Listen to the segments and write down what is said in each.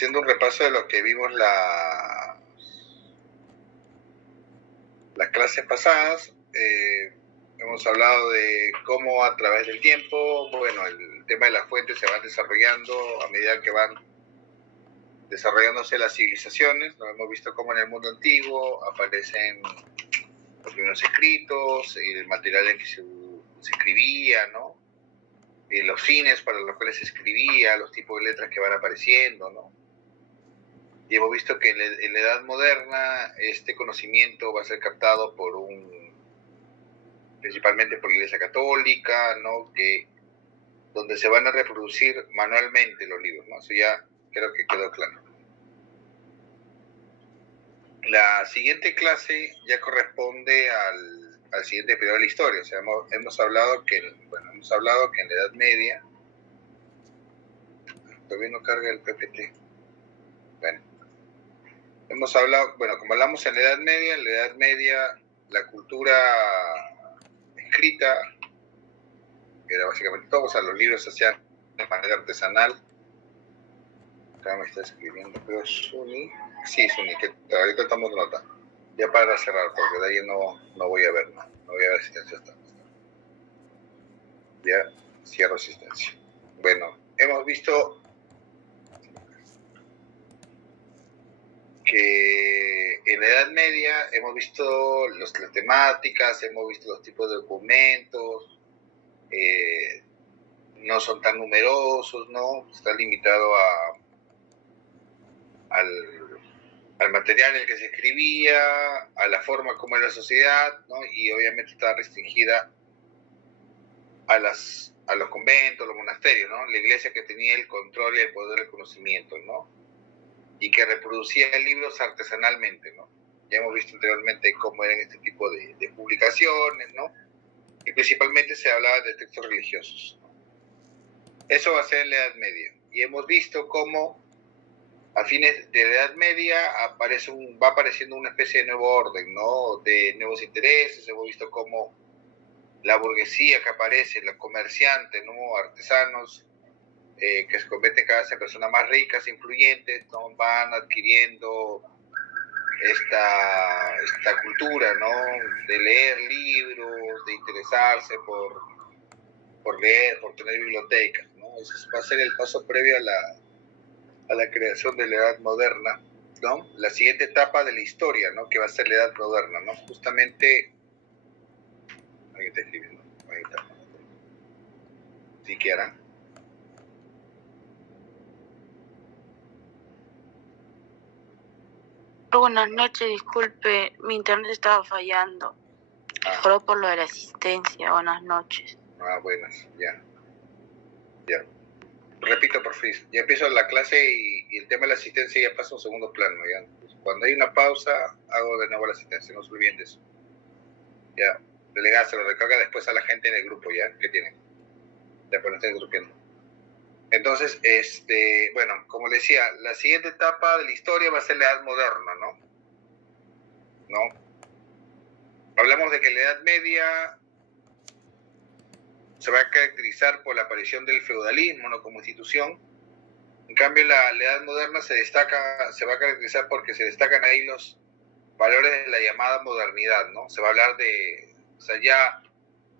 haciendo un repaso de lo que vimos las clases pasadas, hemos hablado de cómo a través del tiempo, bueno, el tema de las fuentes se va desarrollando a medida que van desarrollándose las civilizaciones, ¿no? Hemos visto cómo en el mundo antiguo aparecen los primeros escritos, y el material en que se escribía, ¿no? Los fines para los cuales se escribía, los tipos de letras que van apareciendo, ¿no? Y hemos visto que en la Edad Moderna este conocimiento va a ser captado principalmente por la Iglesia Católica, ¿no? Donde se van a reproducir manualmente los libros, ¿no? Eso ya creo que quedó claro. La siguiente clase ya corresponde al siguiente periodo de la historia. O sea, hemos hablado que en la Edad Media, todavía no carga el PPT. Bueno, hemos hablado, como hablamos en la Edad Media la cultura escrita era básicamente todo, o sea, los libros se hacían de manera artesanal. Acá me está escribiendo, pero Suni, sí, Suni, que ahorita estamos nota. Ya para cerrar, porque de ahí no voy a ver, no voy a ver asistencia hasta. Ya cierro asistencia. Bueno, hemos visto que en la Edad Media hemos visto las temáticas, hemos visto los tipos de documentos, no son tan numerosos, ¿no? Está limitado al material en el que se escribía, a la forma como era la sociedad, ¿no? Y obviamente está restringida a los conventos, los monasterios, ¿no? La iglesia que tenía el control y el poder del conocimiento, ¿no? Y que reproducía libros artesanalmente, ¿no? Ya hemos visto anteriormente cómo eran este tipo de publicaciones, ¿no? Y principalmente se hablaba de textos religiosos, ¿no? Eso va a ser la Edad Media. Y hemos visto cómo a fines de la Edad Media va apareciendo una especie de nuevo orden, ¿no? De nuevos intereses. Hemos visto cómo la burguesía que aparece, los comerciantes, ¿no? Artesanos, que se convierten cada vez en personas más ricas, influyentes, ¿no? Van adquiriendo esta cultura, ¿no? De leer libros, de interesarse por leer, por tener bibliotecas, ¿no? Eso va a ser el paso previo a la creación de la Edad Moderna, ¿no? La siguiente etapa de la historia, ¿no? Que va a ser la Edad Moderna, ¿no? Justamente, ahí está escribiendo, ahí está. Si quieran. Buenas noches, disculpe, mi internet estaba fallando. Mejoró por lo de la asistencia. Buenas noches. Buenas, ya. Repito, por fin, ya empiezo la clase y el tema de la asistencia ya pasa a un segundo plano, ¿ya? Pues cuando hay una pausa, hago de nuevo la asistencia, no se olviden de eso. Ya, delegada se lo recarga después a la gente en el grupo, ¿ya? ¿Qué tienen? Ya, pues no estén grupiendo. Entonces, como les decía, la siguiente etapa de la historia va a ser la Edad Moderna, ¿no? Hablamos de que la Edad Media se va a caracterizar por la aparición del feudalismo, ¿no? Como institución. En cambio, la Edad Moderna se va a caracterizar porque se destacan ahí los valores de la llamada modernidad, ¿no? Se va a hablar ya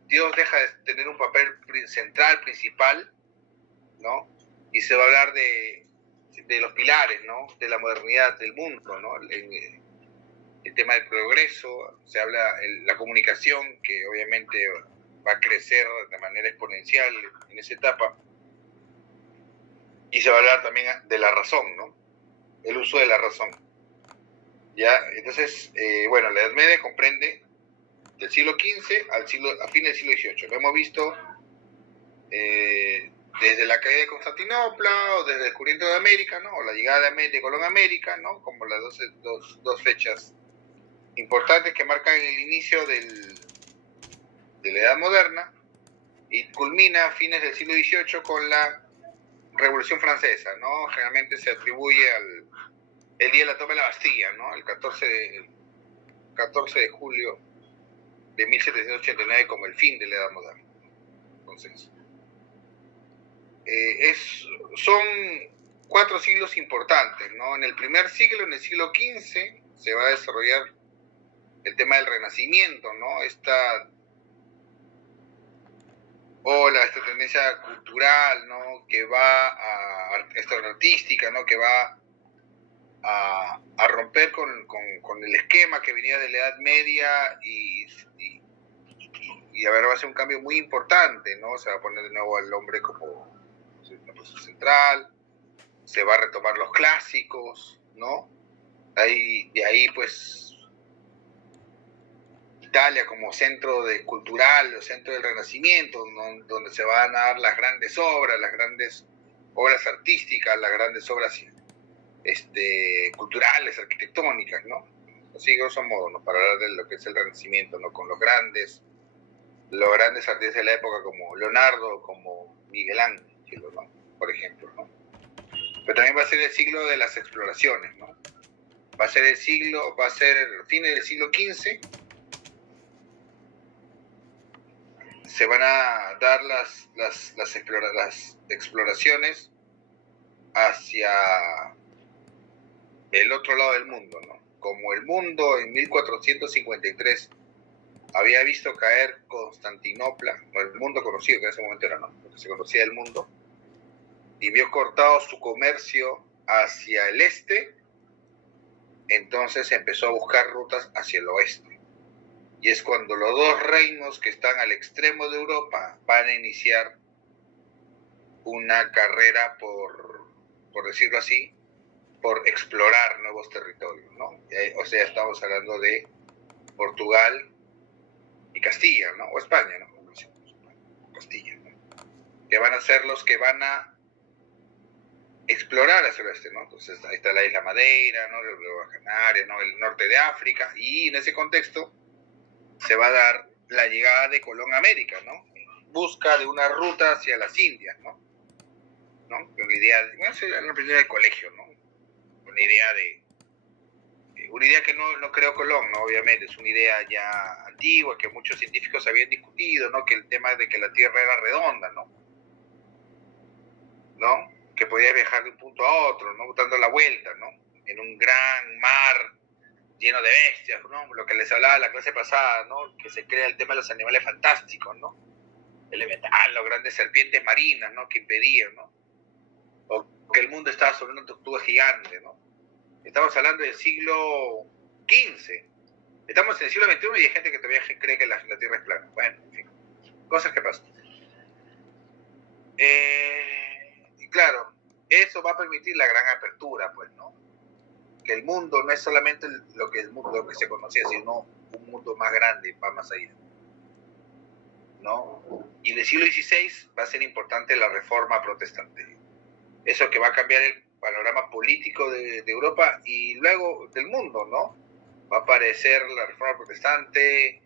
Dios deja de tener un papel central, principal, ¿no? Y se va a hablar de los pilares, ¿no? De la modernidad del mundo, ¿no? El tema del progreso, se habla la comunicación, que obviamente va a crecer de manera exponencial en esa etapa. Y se va a hablar también de la razón, ¿no? El uso de la razón. ¿Ya? Entonces, la Edad Media comprende del siglo XV a fines del siglo XVIII. Lo hemos visto desde la caída de Constantinopla o desde el descubrimiento de América, ¿no? O la llegada de Colón a América, ¿no? Como las dos fechas importantes que marcan el inicio de la Edad Moderna y culmina a fines del siglo XVIII con la Revolución Francesa, ¿no? Generalmente se atribuye el día de la toma de la Bastilla, ¿no? El 14 de julio de 1789 como el fin de la Edad Moderna. Entonces, son 4 siglos importantes, ¿no? En el primer siglo, en el siglo XV, se va a desarrollar el tema del Renacimiento, ¿no? Esta tendencia cultural, ¿no? Que va esta artística, ¿no? Que va a romper con el esquema que venía de la Edad Media y a ver, va a ser un cambio muy importante, ¿no? Se va a poner de nuevo al hombre como una posición central, se va a retomar los clásicos, ¿no? De ahí, pues, Italia como centro cultural, o centro del Renacimiento, ¿no? Donde se van a dar las grandes obras artísticas, las grandes obras culturales, arquitectónicas, ¿no? Así, grosso modo, ¿no? Para hablar de lo que es el Renacimiento, ¿no? Con los grandes artistas de la época como Leonardo, como Miguel Ángel, ¿no? Por ejemplo, ¿no? Pero también va a ser el siglo de las exploraciones, ¿no? Va a ser fines del siglo XV, se van a dar las exploraciones hacia el otro lado del mundo, ¿no? Como el mundo en 1453 había visto caer Constantinopla, o el mundo conocido, que en ese momento era, ¿no? Porque se conocía el mundo, y vio cortado su comercio hacia el este, entonces empezó a buscar rutas hacia el oeste. Y es cuando los dos reinos que están al extremo de Europa van a iniciar una carrera por decirlo así, por explorar nuevos territorios, ¿no? O sea, estamos hablando de Portugal y Castilla, ¿no? O España, ¿no? Castilla, ¿no? Que van a ser los que van a explorar hacia el oeste, ¿no? Entonces ahí está la isla Madeira, ¿no? Nueva Canaria, ¿no? El norte de África, y en ese contexto se va a dar la llegada de Colón a América, ¿no? En busca de una ruta hacia las Indias, ¿no? Con la idea, es la primera del colegio, ¿no? Con la idea una idea que no creó Colón, ¿no? Obviamente, es una idea ya antigua, que muchos científicos habían discutido, ¿no? Que el tema de que la Tierra era redonda, ¿no? Que podía viajar de un punto a otro, ¿no? Dando la vuelta, ¿no? En un gran mar lleno de bestias, ¿no? Lo que les hablaba la clase pasada, ¿no? Que se crea el tema de los animales fantásticos, ¿no? Elemental, las grandes serpientes marinas, ¿no? Que impedían, ¿no? O que el mundo estaba sobre una tortuga gigante, ¿no? Estamos hablando del siglo XV. Estamos en el siglo XXI y hay gente que todavía cree que la Tierra es plana. Bueno, en fin, cosas que pasan. Y claro, eso va a permitir la gran apertura, pues, ¿no? Que el mundo no es solamente lo que se conocía, sino un mundo más grande, va más allá, ¿no? Y en el siglo XVI va a ser importante la reforma protestante. Eso que va a cambiar el panorama político de Europa y luego del mundo, ¿no? Va a aparecer la reforma protestante,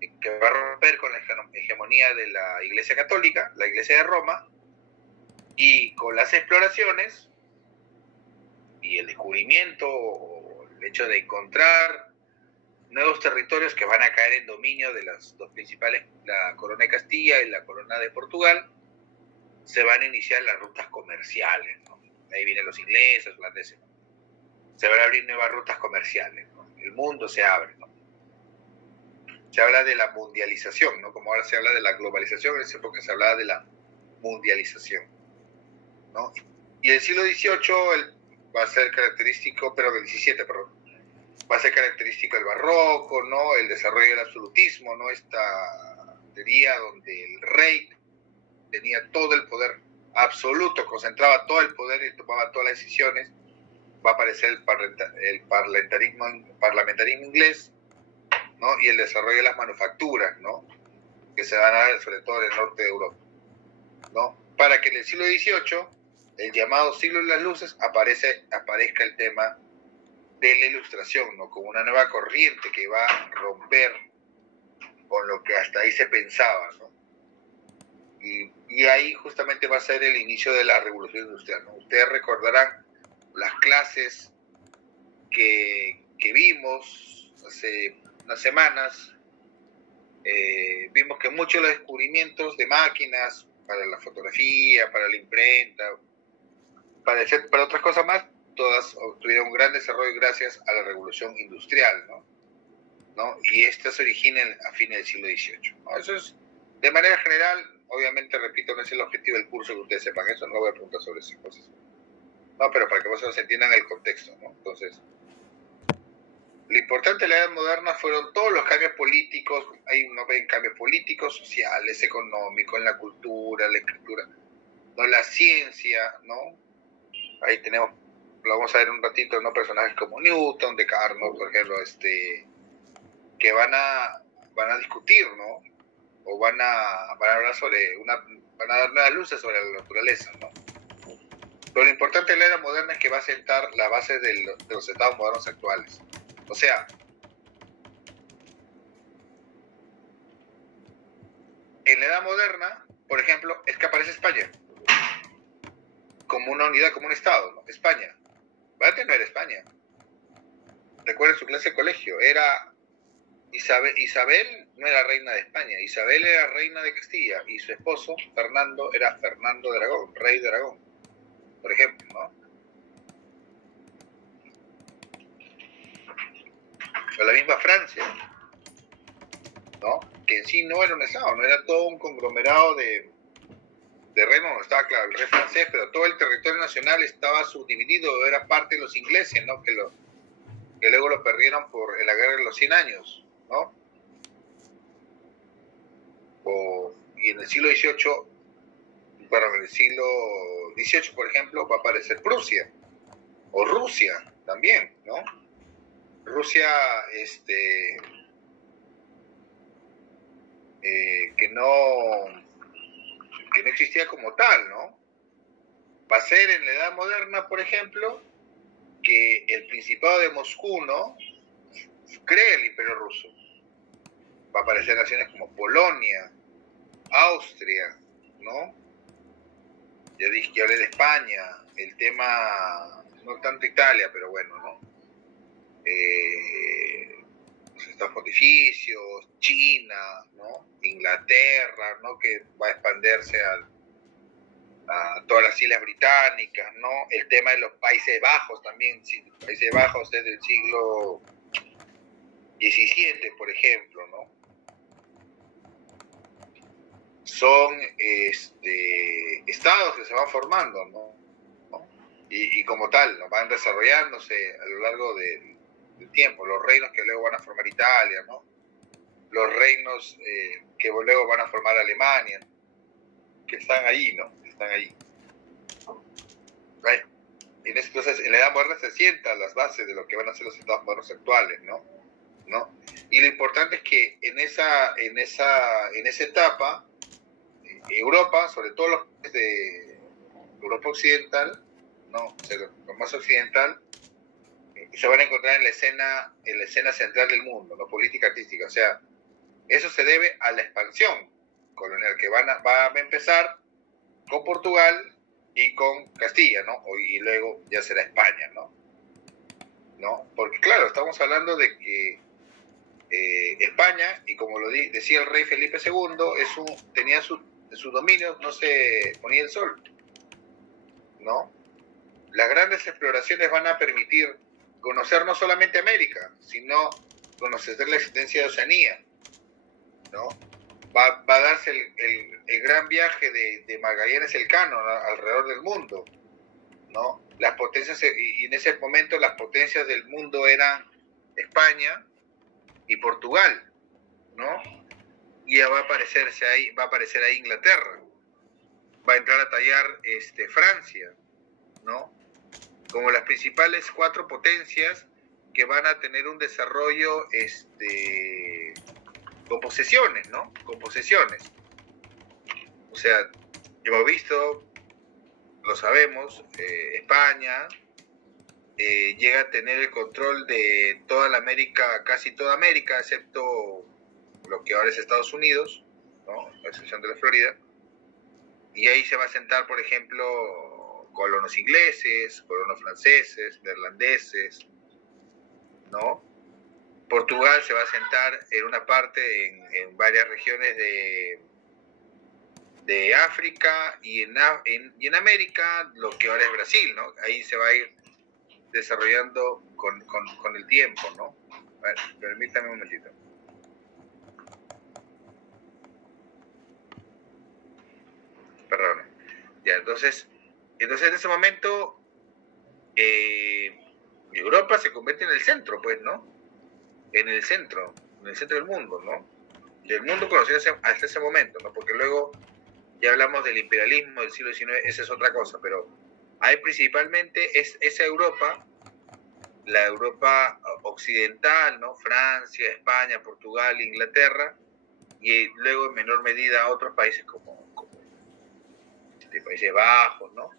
que va a romper con la hegemonía de la Iglesia Católica, la Iglesia de Roma, y con las exploraciones y el descubrimiento, o el hecho de encontrar nuevos territorios que van a caer en dominio de las dos principales, la corona de Castilla y la corona de Portugal, se van a iniciar las rutas comerciales, ¿no? Ahí vienen los ingleses, holandeses, ¿no? Se van a abrir nuevas rutas comerciales, ¿no? El mundo se abre, ¿no? Se habla de la mundialización, ¿no? Como ahora se habla de la globalización, en esa época se hablaba de la mundialización, ¿no? Y el siglo XVIII va a ser característico, pero del XVII, perdón, va a ser característico el barroco, ¿no? El desarrollo del absolutismo, ¿no? Esta teoría donde el rey tenía todo el poder absoluto, concentraba todo el poder y tomaba todas las decisiones. Va a aparecer el parlamentarismo inglés, ¿no? Y el desarrollo de las manufacturas, ¿no? Que se van a dar sobre todo en el norte de Europa, ¿no? Para que en el siglo XVIII, el llamado siglo de las luces, aparezca el tema de la ilustración, ¿no? Como una nueva corriente que va a romper con lo que hasta ahí se pensaba, ¿no? Y ahí justamente va a ser el inicio de la revolución industrial, ¿no? Ustedes recordarán las clases que vimos hace unas semanas. Vimos que muchos de los descubrimientos de máquinas para la fotografía, para la imprenta, para otras cosas más, todas obtuvieron un gran desarrollo gracias a la revolución industrial, ¿no? Y esta se origina a fines del siglo XVIII, ¿no? Eso es, de manera general, obviamente, repito, no es el objetivo del curso que ustedes sepan eso, no voy a preguntar sobre esas cosas. No, pero para que vosotros entiendan el contexto, ¿no? Entonces, lo importante de la Edad Moderna fueron todos los cambios políticos, ahí uno ve cambios políticos, sociales, económicos, en la cultura, la escritura, ¿no? La ciencia, ¿no? Ahí tenemos, lo vamos a ver un ratito, ¿no? Personajes como Newton, Descartes, ¿no? Por ejemplo, que van a discutir, ¿no? O van a hablar sobre van a dar nuevas luces sobre la naturaleza, ¿no? Pero lo importante de la era moderna es que va a sentar la base de los estados modernos actuales. O sea, en la edad moderna, por ejemplo, es que aparece España como una unidad, como un estado, ¿no? España. Antes no era España. Recuerden su clase de colegio, era Isabel no era reina de España, Isabel era reina de Castilla y su esposo, Fernando, era Fernando de Aragón, rey de Aragón, por ejemplo, ¿no? O la misma Francia, ¿no? Que en sí no era un estado, no era todo un conglomerado de reinos, no estaba claro, el rey francés, pero todo el territorio nacional estaba subdividido, era parte de los ingleses, ¿no? Que luego lo perdieron en la guerra de los 100 años, ¿no? Y en el siglo XVIII, bueno, en el siglo XVIII, por ejemplo, va a aparecer Prusia, o Rusia también, ¿no? Rusia, que no existía como tal, ¿no? Va a ser en la Edad Moderna, por ejemplo, que el Principado de Moscú, ¿no? Crea el Imperio Ruso. Va a aparecer naciones como Polonia, Austria, ¿no? Ya hablé de España, el tema, no tanto Italia, pero bueno, ¿no? Los estados pontificios, China, ¿no? Inglaterra, ¿no? Que va a expandirse a todas las islas británicas, ¿no? El tema de los Países Bajos también, sí, Países Bajos desde el siglo XVII, por ejemplo, ¿no? Son estados que se van formando, ¿no? Y como tal, ¿no? Van desarrollándose a lo largo del tiempo, los reinos que luego van a formar Italia, ¿no? Los reinos que luego van a formar Alemania, que están ahí, ¿no? Están ahí. Right. Entonces, en la Edad Moderna se sientan las bases de lo que van a ser los estados modernos actuales, ¿no? Y lo importante es que en esa etapa, Europa, sobre todo los países de Europa Occidental, ¿no? O sea, lo más occidental, se van a encontrar en la escena central del mundo, ¿no? Política artística. O sea, eso se debe a la expansión colonial que va a empezar con Portugal y con Castilla, ¿no? Y luego ya será España, ¿no? Porque claro, estamos hablando de que España, y como lo decía el rey Felipe II, tenía su dominio, no se ponía el sol, ¿no? Las grandes exploraciones van a permitir conocer no solamente América, sino conocer la existencia de Oceanía, ¿no? Va a darse el gran viaje de Magallanes Elcano, ¿no? Alrededor del mundo, ¿no? Las potencias, y en ese momento las potencias del mundo eran España y Portugal, ¿no? Y ya va a aparecer ahí Inglaterra, va a entrar a tallar Francia, ¿no? Como las principales 4 potencias que van a tener un desarrollo con posesiones, ¿no? Con posesiones. O sea, hemos visto, lo sabemos, España llega a tener el control de toda la América, casi toda América, excepto lo que ahora es Estados Unidos, ¿no? A excepción de la Florida. Y ahí se va a sentar, por ejemplo, colonos ingleses, colonos franceses, neerlandeses, ¿no? Portugal se va a sentar en una parte, en varias regiones de África y en América, lo que ahora es Brasil, ¿no? Ahí se va a ir desarrollando con el tiempo, ¿no? A ver, permítame un momentito. Perdón. Ya, entonces en ese momento Europa se convierte en el centro, pues, ¿no? En el centro del mundo, ¿no? Del mundo conocido hasta ese momento, ¿no? Porque luego ya hablamos del imperialismo del siglo XIX, esa es otra cosa, pero hay principalmente esa Europa, la Europa occidental, ¿no? Francia, España, Portugal, Inglaterra, y luego en menor medida otros países como Países Bajos, ¿no?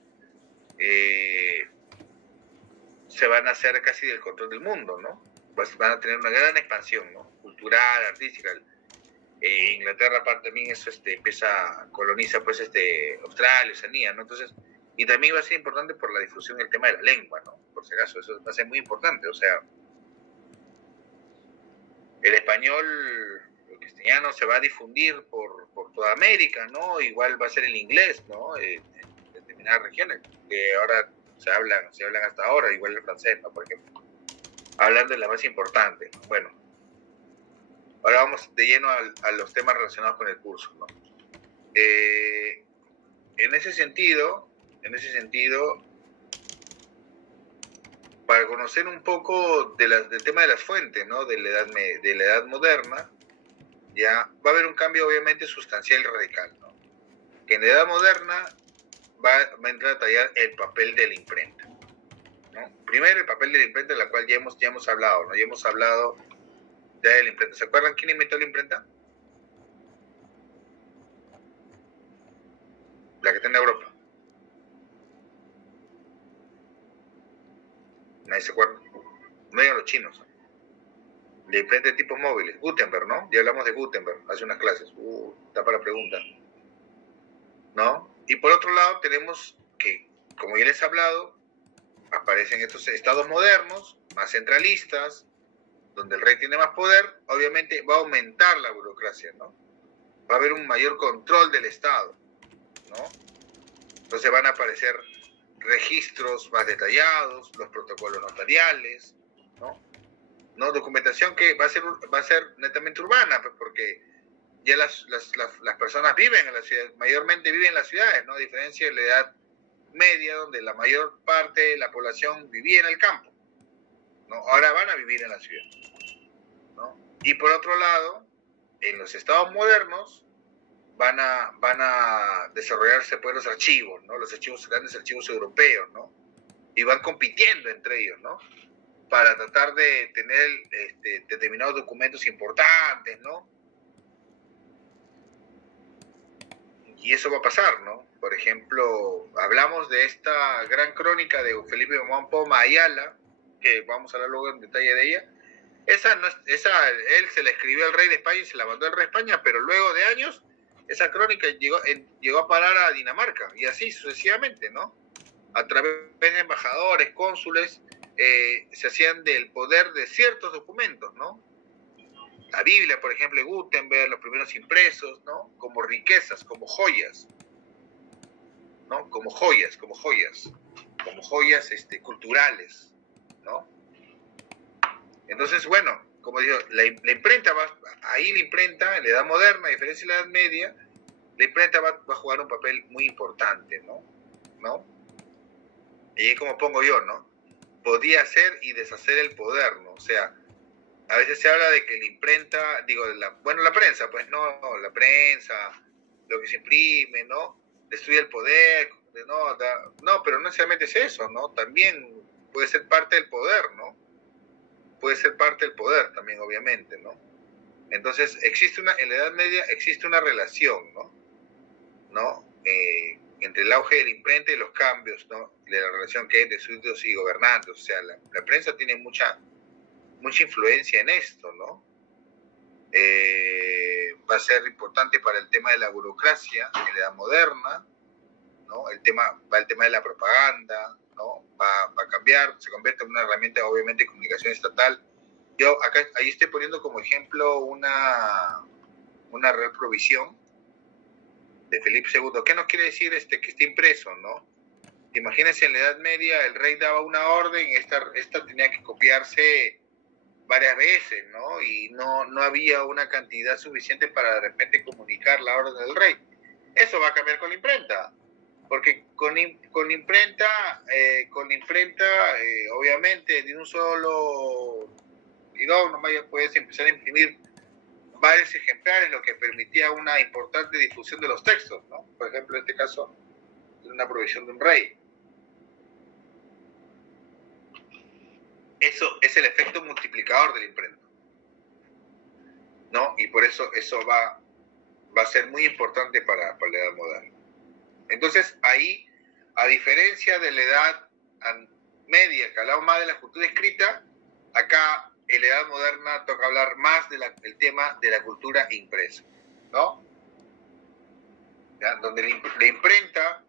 Se van a hacer casi del control del mundo, ¿no? Pues van a tener una gran expansión, ¿no? Cultural, artística. Inglaterra, aparte también eso coloniza pues Australia, Oceanía, ¿no? Entonces, y también va a ser importante por la difusión del tema de la lengua, ¿no? Por si acaso, eso va a ser muy importante, o sea, el español, el castellano se va a difundir por toda América, ¿no? Igual va a ser el inglés, ¿no? En determinadas regiones, que ahora se hablan hasta ahora, igual el francés, ¿no? Por ejemplo, hablando de la más importante. Bueno, ahora vamos de lleno a los temas relacionados con el curso, ¿no? En ese sentido, para conocer un poco del tema de las fuentes, ¿no? de la edad moderna, ya va a haber un cambio obviamente sustancial y radical, ¿no? Que en la edad moderna va a entrar a tallar el papel de la imprenta, ¿no? Primero el papel de la imprenta, de la cual ya hemos hablado, ¿no? Ya hemos hablado de la imprenta. ¿Se acuerdan quién inventó la imprenta? La que está en Europa. Nadie se acuerda. No digan los chinos. La imprenta de tipos móviles. Gutenberg, ¿no? Ya hablamos de Gutenberg hace unas clases. Está para pregunta. ¿No? Y por otro lado tenemos que, como ya les he hablado, aparecen estos estados modernos, más centralistas, donde el rey tiene más poder. Obviamente va a aumentar la burocracia, ¿no? Va a haber un mayor control del Estado, ¿no? Entonces van a aparecer registros más detallados, los protocolos notariales, ¿no? Documentación que va a ser netamente urbana, pues porque ya las personas viven en la ciudad, mayormente viven en las ciudades, ¿no? A diferencia de la edad media, donde la mayor parte de la población vivía en el campo, ¿no? Ahora van a vivir en la ciudad, ¿no? Y por otro lado, en los estados modernos van a desarrollarse pues los archivos, ¿no? Los grandes archivos europeos, ¿no? Y van compitiendo entre ellos, ¿no? Para tratar de tener determinados documentos importantes, ¿no? Y eso va a pasar, ¿no? Por ejemplo, hablamos de esta gran crónica de Felipe Guzmán Poma Ayala, que vamos a hablar luego en detalle de ella. Él se la escribió al rey de España y se la mandó al rey de España, pero luego de años, esa crónica llegó a parar a Dinamarca, y así sucesivamente, ¿no? A través de embajadores, cónsules, se hacían del poder de ciertos documentos, ¿no? La Biblia, por ejemplo, de Gutenberg, los primeros impresos, ¿no? Como riquezas, como joyas, ¿no? Como joyas culturales, ¿no? Entonces, bueno, como digo, la imprenta en la Edad Moderna, a diferencia de la Edad Media, la imprenta va a jugar un papel muy importante, ¿no? Y como pongo yo, ¿no? Podía hacer y deshacer el poder, ¿no? O sea, a veces se habla de que la imprenta, la prensa, pues la prensa, lo que se imprime, ¿no? Destruye el poder, no, pero no necesariamente es eso, ¿no? También puede ser parte del poder, ¿no? Puede ser parte del poder también, obviamente, ¿no? Entonces, en la Edad Media existe una relación, ¿no? Entre el auge de la imprenta y los cambios, ¿no? De la relación que hay entre súbditos y gobernantes. O sea, la prensa tiene mucha influencia en esto, ¿no? Va a ser importante para el tema de la burocracia en la Edad Moderna, ¿no? El tema de la propaganda, ¿no? Va a cambiar, se convierte en una herramienta, obviamente, de comunicación estatal. Yo ahí estoy poniendo como ejemplo una real provisión Felipe II. ¿Qué nos quiere decir que esté impreso, no? Imagínense, en la Edad Media el rey daba una orden y esta tenía que copiarse varias veces, ¿no? Y no había una cantidad suficiente para de repente comunicar la orden del rey. Eso va a cambiar con la imprenta, porque con imprenta, obviamente, de un solo tirón, nomás ya puedes empezar a imprimir varios ejemplares, lo que permitía una importante difusión de los textos, ¿no? Por ejemplo, en este caso, una provisión de un rey. Eso es el efecto multiplicador de la imprenta, ¿no? Y por eso va a ser muy importante para la edad moderna. Entonces, ahí, a diferencia de la edad media, que hablaba más de la cultura escrita, acá en la edad moderna toca hablar más del tema de la cultura impresa, ¿no? ¿Ya? Donde la imprenta,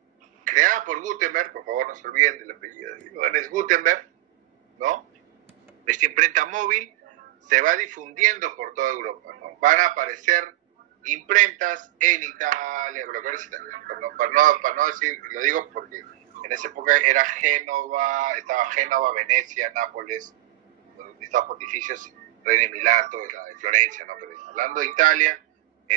creada por Gutenberg, por favor no se olviden del apellido de Johannes Gutenberg, ¿no? Esta imprenta móvil se va difundiendo por toda Europa, ¿no? Van a aparecer imprentas en Italia, para no decir, lo digo porque en esa época era estaba Génova, Venecia, Nápoles, estados pontificios, Reina de Milán, todo la de Florencia, ¿no? Pero hablando de Italia,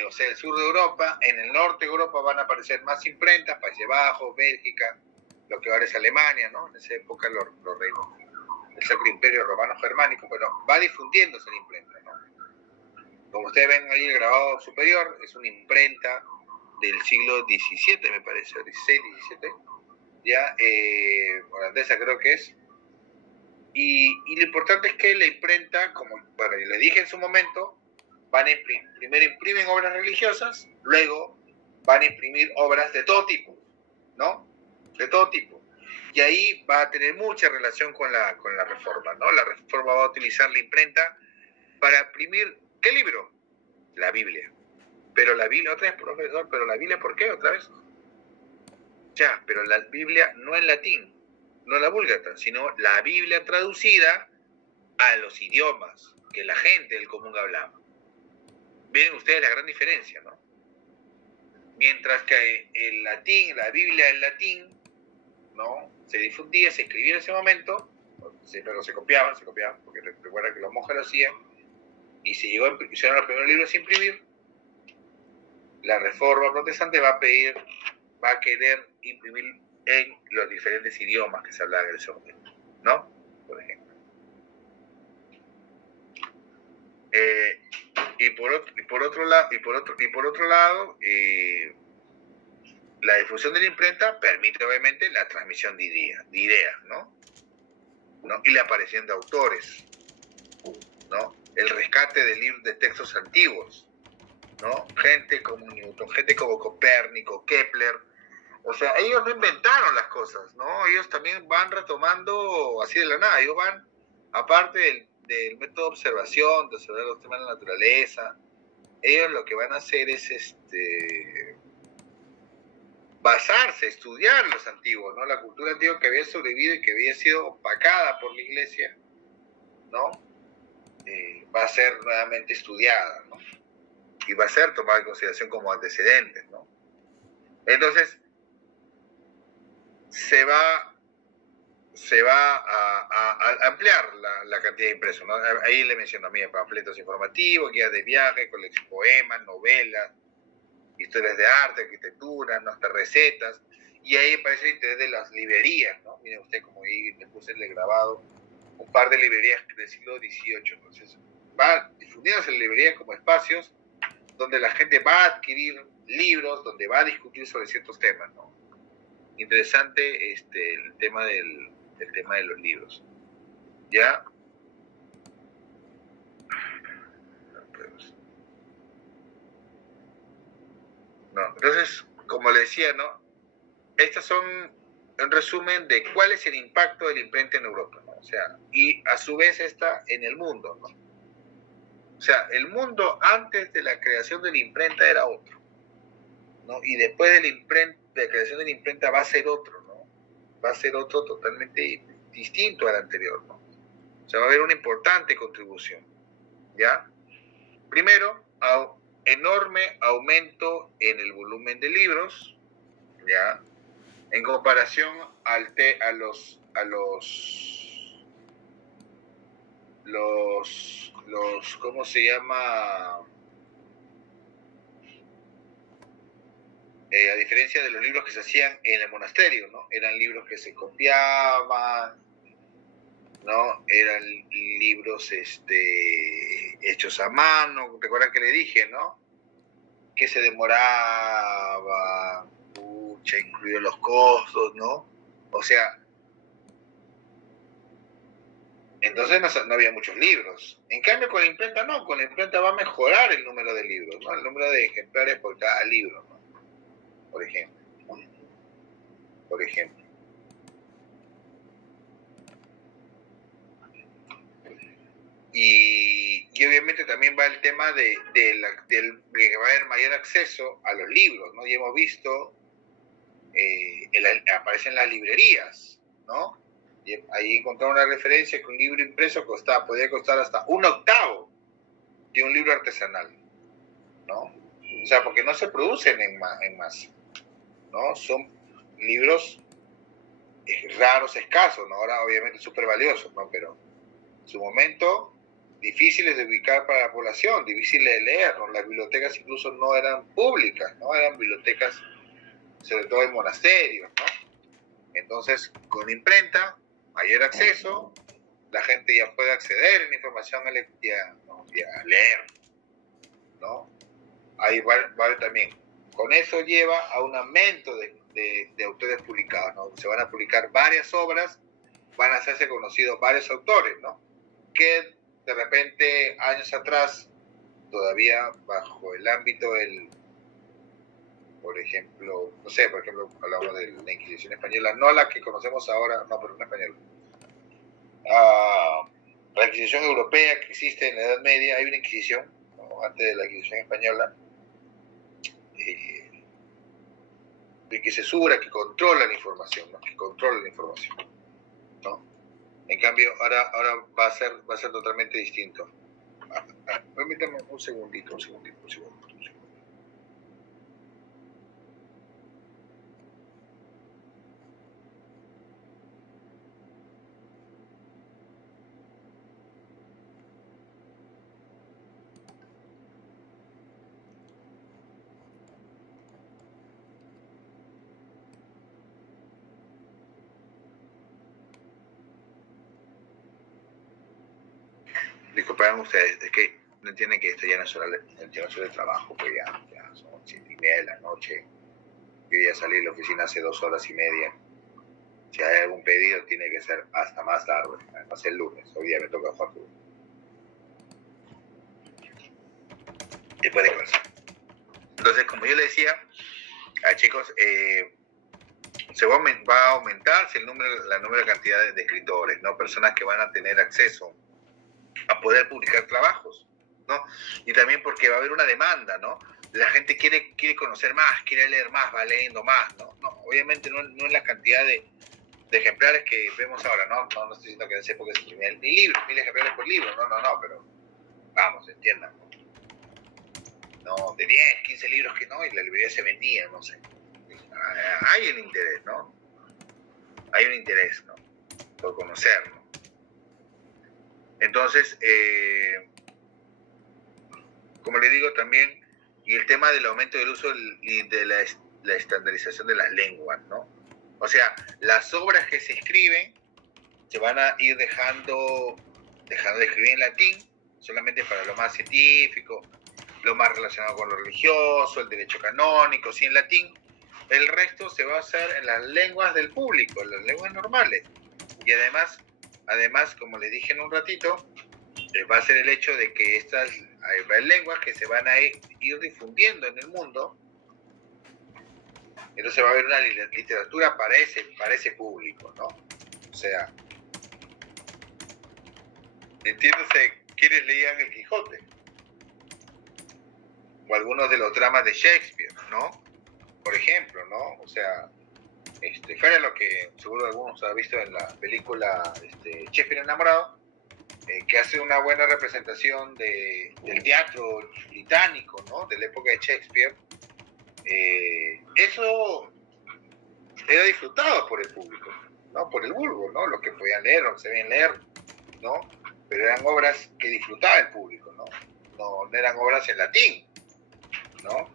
o sea, el sur de Europa, en el norte de Europa van a aparecer más imprentas, Países Bajos, Bélgica, lo que ahora es Alemania, ¿no? En esa época los reinos, el Sacro Imperio Romano Germánico, pero va difundiéndose la imprenta, ¿no? Como ustedes ven ahí el grabado superior, es una imprenta del siglo XVII, me parece, XVI, XVII, ya, holandesa creo que es. Y lo importante es que la imprenta, como bueno, le dije en su momento, primero imprimen obras religiosas, luego van a imprimir obras de todo tipo, ¿no? De todo tipo. Y ahí va a tener mucha relación con la Reforma, ¿no? La Reforma va a utilizar la imprenta para imprimir, ¿qué libro? La Biblia. Pero la Biblia, otra vez, profesor, ¿pero la Biblia por qué? ¿Otra vez? Ya, pero la Biblia no en latín, no la Vulgata, sino la Biblia traducida a los idiomas que la gente del común hablaba. Ven ustedes la gran diferencia, ¿no? Mientras que el latín, la Biblia en latín, ¿no? Se difundía, se escribía en ese momento, pero se copiaban, porque recuerda que los monjes lo hacían, y se hicieron los primeros libros sin imprimir. La Reforma Protestante va a querer imprimir en los diferentes idiomas que se hablaban en ese momento, ¿no? Por ejemplo. Y por otro lado, la difusión de la imprenta permite obviamente la transmisión de ideas, ¿no? Y la aparición de autores, ¿no? El rescate de textos antiguos, ¿no? Gente como Newton, gente como Copérnico, Kepler. O sea, ellos no inventaron las cosas, ¿no? Ellos también van retomando así de la nada. Ellos van, aparte del método de observación, de observar los temas de la naturaleza, ellos lo que van a hacer es basarse, estudiar los antiguos, ¿no? La cultura antigua que había sobrevivido y que había sido opacada por la iglesia, ¿no? Va a ser nuevamente estudiada, ¿no? Y va a ser tomada en consideración como antecedentes, ¿no? Entonces, se va a ampliar la cantidad de impresos, ¿no? Ahí le menciono a mí panfletos informativos, guías de viaje, poemas, novelas, historias de arte, arquitectura, ¿no? Hasta recetas, y ahí aparece el interés de las librerías, ¿no? Miren usted como ahí le puse el grabado, un par de librerías del siglo XVIII, entonces va difundiéndose las librerías como espacios donde la gente va a adquirir libros, donde va a discutir sobre ciertos temas, ¿no? Interesante el tema de los libros, ¿ya? No, entonces, como le decía, ¿no? Estas son un resumen de cuál es el impacto de la imprenta en Europa, ¿no? O sea, y a su vez está en el mundo, ¿no? O sea, el mundo antes de la creación de la imprenta era otro, ¿no? Y después de la creación de la imprenta va a ser otro, ¿no? Va a ser otro totalmente distinto al anterior, ¿no? O sea, va a haber una importante contribución, ¿ya? Primero, enorme aumento en el volumen de libros, ¿ya? En comparación a los ¿cómo se llama? A diferencia de los libros que se hacían en el monasterio, ¿no? Eran libros que se copiaban, ¿no? Eran libros hechos a mano. ¿Recuerdan que le dije, no? Que se demoraba, incluidos los costos, ¿no? O sea, entonces no había muchos libros. En cambio, con la imprenta no, con la imprenta va a mejorar el número de libros, ¿no? El número de ejemplares por cada libro, ¿no? Por ejemplo, ¿no? Por ejemplo. Y obviamente también va el tema de que va a haber mayor acceso a los libros, ¿no? Y hemos visto, aparecen las librerías, ¿no? Y ahí encontramos una referencia que un libro impreso podía costar hasta 1/8 de un libro artesanal, ¿no? O sea, porque no se producen en masa, ¿no? Son libros raros, escasos, ¿no? Ahora obviamente súper valiosos, ¿no? Pero en su momento difíciles de ubicar para la población, difíciles de leer, ¿no? Las bibliotecas incluso no eran públicas, ¿no? Eran bibliotecas sobre todo en monasterios, ¿no? Entonces, con imprenta, mayor acceso, la gente ya puede acceder a la información y a leer, ¿no? Ahí va también. Con eso lleva a un aumento de autores publicados, ¿no? Se van a publicar varias obras, van a hacerse conocidos varios autores, ¿no? Que de repente, años atrás, todavía bajo el ámbito por ejemplo, no sé, por ejemplo, hablamos de la Inquisición española, no la que conocemos ahora, no, pero una española. La Inquisición europea que existe en la Edad Media, hay una Inquisición, ¿no? Antes de la Inquisición española, de que se asegura que controla la información, ¿no? Que controla la información, ¿no? En cambio, ahora va a ser totalmente distinto. Permítame un segundito. Disculpen ustedes, es que no entienden que esto ya no es hora de trabajo, pues ya son 7:30 de la noche. Yo ya salí de la oficina hace 2 horas y media. Si hay algún pedido, tiene que ser hasta más tarde, además el lunes. Hoy día me toca jugar fútbol. Después de clase. Entonces, como yo le decía, chicos, va a aumentarse la número de cantidad de escritores, ¿no? Personas que van a tener acceso a poder publicar trabajos, ¿no? Y también porque va a haber una demanda, ¿no? La gente quiere conocer más, quiere leer más, va leyendo más, ¿no? Obviamente no en la cantidad de ejemplares que vemos ahora, ¿no? No estoy diciendo que en esa época se imprimían 1000 ejemplares por libro, no, pero vamos, entiendan, ¿no? De 10, 15 libros que no, y la librería se vendía, no sé. Hay el interés, ¿no? Hay un interés, ¿no? Por conocer, ¿no? Entonces, como le digo también, y el tema del aumento del uso de la estandarización de las lenguas, ¿no? O sea, las obras que se escriben se van a ir dejando de escribir en latín, solamente para lo más científico, lo más relacionado con lo religioso, el derecho canónico, sí en latín. El resto se va a hacer en las lenguas del público, en las lenguas normales. Y además, como les dije en un ratito, va a ser el hecho de que estas lenguas que se van a ir difundiendo en el mundo, entonces va a haber una literatura para ese público, ¿no? O sea, entiéndase quienes leían el Quijote o algunos de los dramas de Shakespeare, ¿no? Por ejemplo, ¿no? O sea, fuera lo que seguro algunos han visto en la película Shakespeare enamorado, que hace una buena representación del teatro británico, ¿no? De la época de Shakespeare, eso era disfrutado por el público, ¿no? Por el vulgo, ¿no? Los que podían leer, los que sabían leer, ¿no? Pero eran obras que disfrutaba el público, ¿no? No eran obras en latín, ¿no?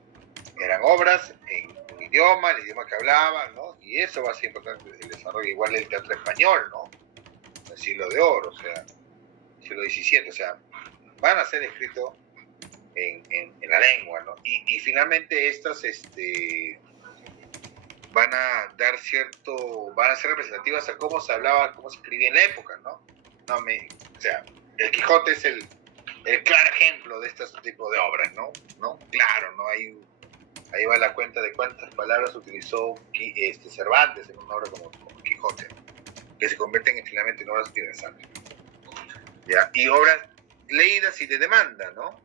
Eran obras en un idioma, el idioma que hablaban, ¿no? Y eso va a ser importante el desarrollo, igual el teatro español, ¿no? El siglo de oro, o sea, el siglo XVII, o sea, van a ser escritos en la lengua, ¿no? Y finalmente estas, van a dar van a ser representativas a cómo se hablaba, cómo se escribía en la época, ¿no? O sea, el Quijote es el claro ejemplo de este tipo de obras, ¿no? Claro, ¿no? Ahí va la cuenta de cuántas palabras utilizó Cervantes en una obra como Quijote, que se convierten finalmente en obras universales. ¿Ya? Y obras leídas y de demanda, ¿no?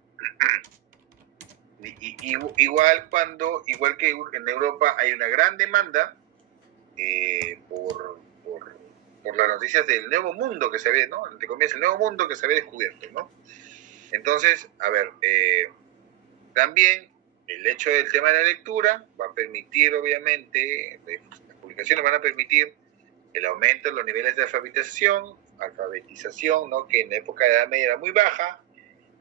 Igual que en Europa hay una gran demanda por las noticias del nuevo mundo que se había, ¿no? Entre comillas, el nuevo mundo que se había descubierto, ¿no? Entonces, a ver, también el hecho del tema de la lectura va a permitir, obviamente, las publicaciones van a permitir el aumento de los niveles de alfabetización, ¿no? Que en la época de la Edad Media era muy baja.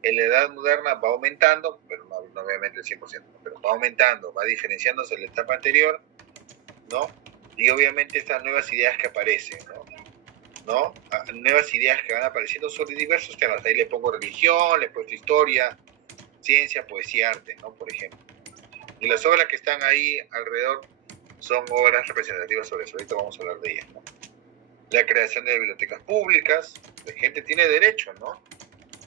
En la edad moderna va aumentando, pero no obviamente el 100%, pero va aumentando, va diferenciándose de la etapa anterior, ¿no? Y obviamente estas nuevas ideas que aparecen, ¿no? Nuevas ideas que van apareciendo sobre diversos temas. Ahí le pongo religión, le he puesto historia, ciencia, poesía, arte, ¿no? Por ejemplo. Y las obras que están ahí alrededor son obras representativas sobre eso. Ahorita vamos a hablar de ellas, ¿no? La creación de bibliotecas públicas. La gente tiene derecho, ¿no?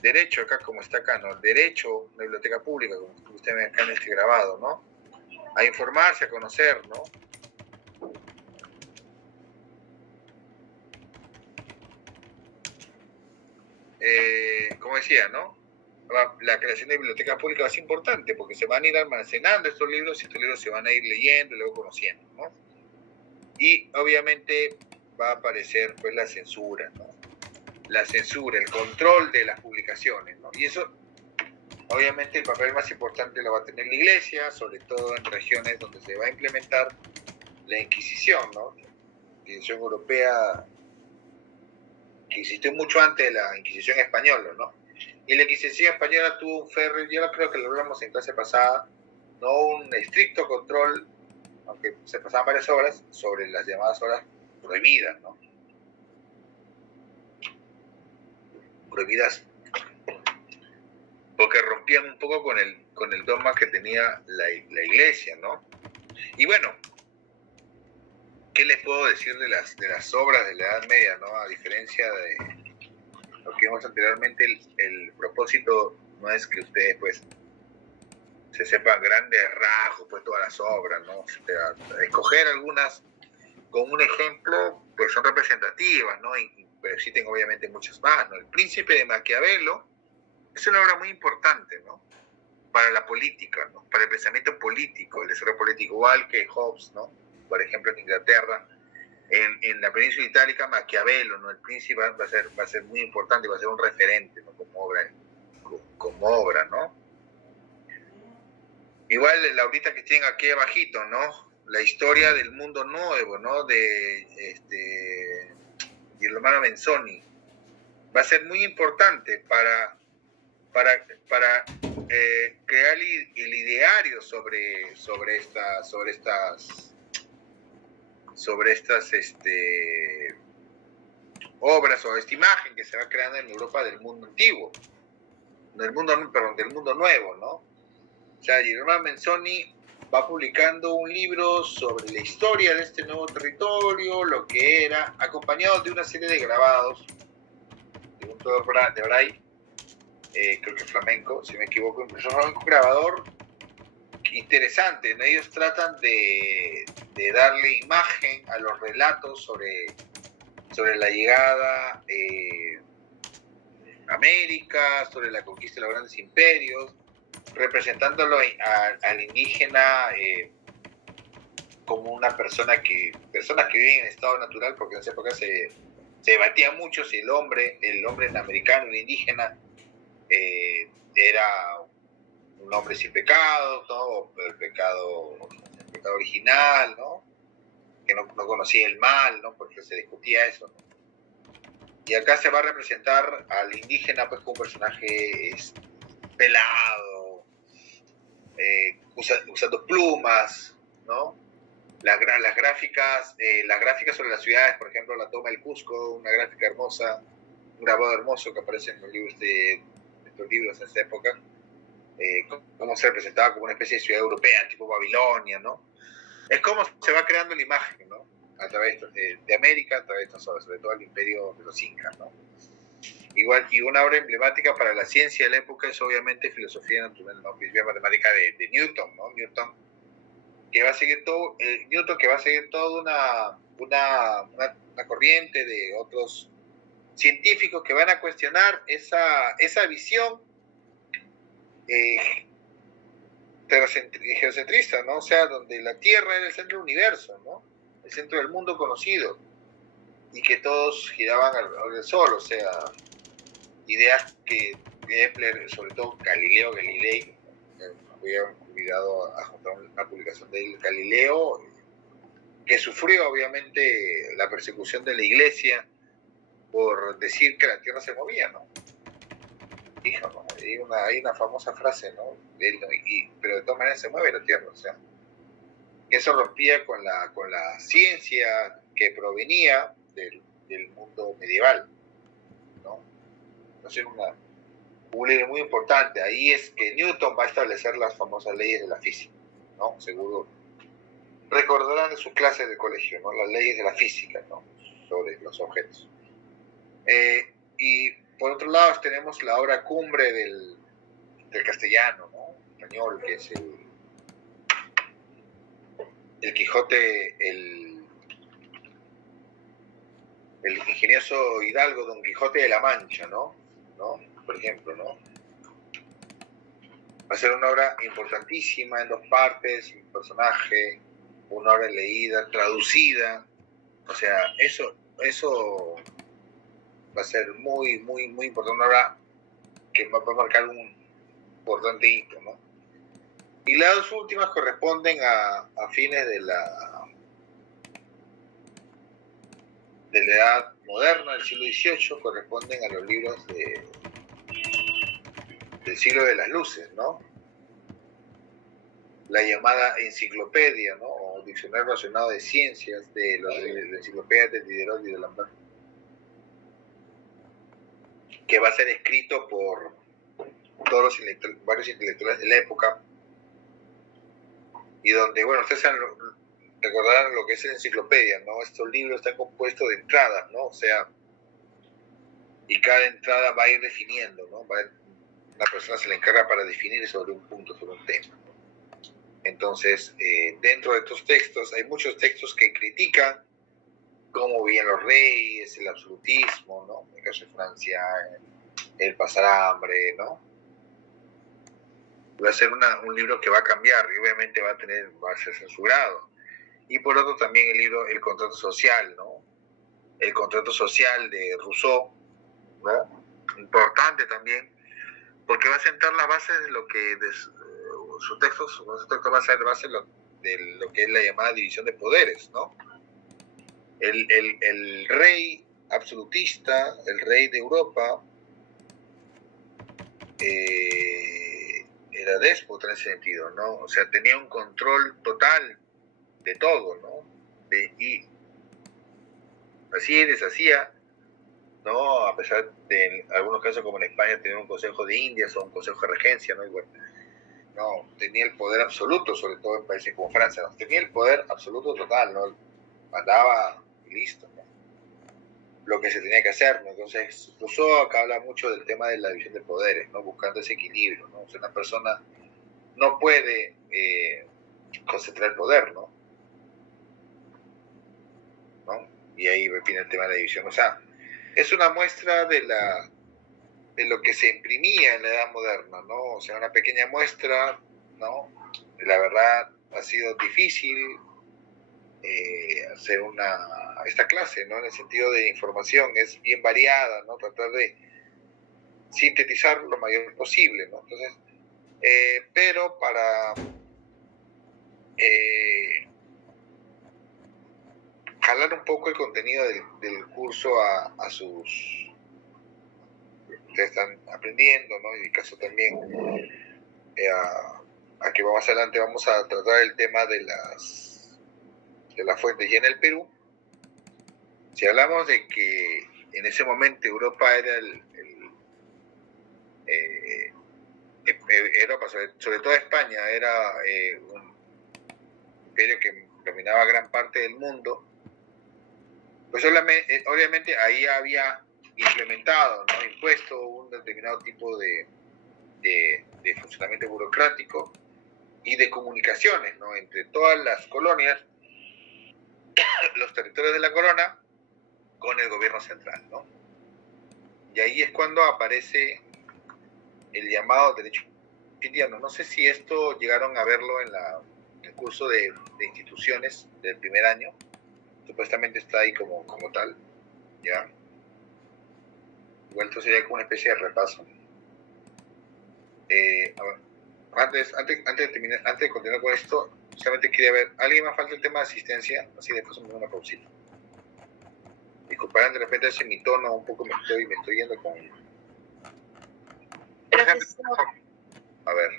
Derecho acá, como está acá, ¿no? Derecho a una biblioteca pública, como usted ve acá en este grabado, ¿no? A informarse, a conocer, ¿no? Como decía, ¿no? La creación de bibliotecas públicas es importante porque se van a ir almacenando estos libros y estos libros se van a ir leyendo y luego conociendo, ¿no? Y obviamente va a aparecer pues la censura, ¿no? La censura, el control de las publicaciones, ¿no? Y eso, obviamente, el papel más importante lo va a tener la Iglesia, sobre todo en regiones donde se va a implementar la Inquisición, ¿no? La Inquisición europea, que existió mucho antes de la Inquisición española, ¿no? Y la Inquisición española tuvo un férreo, yo creo que lo hablamos en clase pasada, no un estricto control, aunque se pasaban varias horas, sobre las llamadas obras prohibidas, ¿no? Prohibidas porque rompían un poco con el dogma que tenía la Iglesia, ¿no? Y bueno, ¿qué les puedo decir de las obras de la Edad Media, ¿no? A diferencia de lo que vimos anteriormente, el propósito no es que ustedes pues se sepan grandes rasgos, pues todas las obras, ¿no? O sea, escoger algunas como un ejemplo, pues son representativas, ¿no? Pero existen obviamente muchas más, ¿no? El Príncipe de Maquiavelo es una obra muy importante, ¿no? Para la política, ¿no? Para el pensamiento político, el desarrollo político, igual que Hobbes, ¿no? Por ejemplo, en Inglaterra, en la península itálica, Maquiavelo, ¿no? El Príncipe va a ser muy importante, va a ser un referente, ¿no? Como obra, ¿no? Igual la ahorita que tienen aquí abajito, ¿no? La historia del mundo nuevo, ¿no? De Girolamo Manzoni. Va a ser muy importante para crear el ideario sobre estas obras o esta imagen que se va creando en Europa del mundo antiguo, del mundo nuevo, ¿no? O sea, Girolamo Manzoni va publicando un libro sobre la historia de este nuevo territorio, lo que era, acompañado de una serie de grabados de un autor de Braille, creo que flamenco, si me equivoco, un flamenco grabador interesante, ¿no? Ellos tratan de darle imagen a los relatos sobre la llegada a América, sobre la conquista de los grandes imperios, representándolo al indígena como una personas que viven en estado natural, porque en esa época Se debatía mucho si el hombre americano, el indígena, era un hombre sin pecado, ¿no? O el pecado original, ¿no? Que no conocía el mal, ¿no? Porque se discutía eso, ¿no? Y acá se va a representar al indígena pues como un personaje pelado, usando plumas, ¿no? Las gráficas sobre las ciudades, por ejemplo, la toma del Cusco, una gráfica hermosa, un grabado hermoso que aparece en los libros de estos libros en esta época, cómo se representaba como una especie de ciudad europea, tipo Babilonia, ¿no? Es como se va creando la imagen, ¿no? A través de América, a través sobre todo el imperio de los incas, ¿no? Igual, y una obra emblemática para la ciencia de la época es obviamente filosofía natural, ¿no? Filosofía matemática de Newton, ¿no? Newton que va a seguir todo una corriente de otros científicos que van a cuestionar esa visión geocentrista, ¿no? O sea, donde la Tierra era el centro del universo, ¿no? El centro del mundo conocido, y que todos giraban alrededor del Sol, o sea, ideas que Kepler, sobre todo Galileo Galilei, había olvidado a juntar una publicación de Galileo, que sufrió obviamente la persecución de la iglesia por decir que la Tierra se movía, ¿no? Dijo, ¿no? Hay una famosa frase, ¿no? Pero de todas maneras se mueve la Tierra, o sea, eso rompía con la ciencia que provenía del mundo medieval, ¿no? Entonces un libro muy importante. Ahí es que Newton va a establecer las famosas leyes de la física, ¿no? Seguro recordarán de sus clases de colegio, ¿no? Las leyes de la física, ¿no? Sobre los objetos. Y por otro lado tenemos la obra cumbre del castellano, ¿no? Español, que es el Quijote, el ingenioso hidalgo Don Quijote de la Mancha, ¿no? Por ejemplo, ¿no? Va a ser una obra importantísima en 2 partes, un personaje, una obra leída, traducida, o sea, eso va a ser muy, muy, muy importante, una obra que va a marcar un importante hito, ¿no? Y las 2 últimas corresponden a fines de la edad moderna, del siglo XVIII, corresponden a los libros del siglo de las luces, ¿no? La llamada enciclopedia, ¿no? O diccionario relacionado de ciencias de la enciclopedia de Diderot y de Lambert, que va a ser escrito por todos varios intelectuales de la época, y donde, bueno, ustedes recordarán lo que es la enciclopedia, ¿no? Estos libros están compuestos de entradas, ¿no? O sea, y cada entrada va a ir definiendo, ¿no? La persona se le encarga para definir sobre un punto, sobre un tema. Entonces, dentro de estos textos, hay muchos textos que critican cómo vivían los reyes, el absolutismo, ¿no? En el caso de Francia, el pasar hambre, ¿no? Va a ser un libro que va a cambiar y obviamente va a ser censurado. Y por otro también el libro El contrato social, ¿no? El contrato social de Rousseau, ¿no? Importante también, porque va a sentar las bases de lo que su texto va a ser base de lo que es la llamada división de poderes, ¿no? El rey absolutista, el rey de Europa, era déspota en ese sentido, ¿no? O sea, tenía un control total de todo, ¿no? Y así deshacía, ¿no? A pesar de en algunos casos, como en España, tener un consejo de Indias o un consejo de regencia, ¿no? Igual, no, tenía el poder absoluto, sobre todo en países como Francia, ¿no? Tenía el poder absoluto total, ¿no? Mandaba y listo, ¿no? Lo que se tenía que hacer, ¿no? Entonces, Rousseau acá habla mucho del tema de la división de poderes, ¿no? Buscando ese equilibrio, ¿no? O sea, una persona no puede concentrar el poder, ¿no? Y ahí viene el tema de la división. O sea, es una muestra de lo que se imprimía en la edad moderna, ¿no? O sea, una pequeña muestra, ¿no? La verdad ha sido difícil hacer esta clase, ¿no? En el sentido de información, es bien variada, ¿no? Tratar de sintetizar lo mayor posible, ¿no? Entonces, pero para jalar un poco el contenido del curso a sus... Ustedes están aprendiendo, ¿no? En mi caso también, a que más adelante vamos a tratar el tema de las fuentes. Y en el Perú, si hablamos de que en ese momento Europa era Europa, sobre todo España, era un imperio que dominaba gran parte del mundo, pues obviamente ahí había implementado, ¿no? Impuesto un determinado tipo de funcionamiento burocrático y de comunicaciones, ¿no? Entre todas las colonias, los territorios de la corona, con el gobierno central, ¿no? Y ahí es cuando aparece el llamado derecho indiano. No sé si esto llegaron a verlo en el curso de instituciones del primer año. Supuestamente está ahí como tal, ¿ya? Igual esto sería como una especie de repaso. A ver, antes de continuar con esto, solamente quería ver, ¿alguien más falta el tema de asistencia? Así después me doy una pausita. Disculparán de repente si mi tono un poco me estoy yendo con... Por ejemplo, a ver.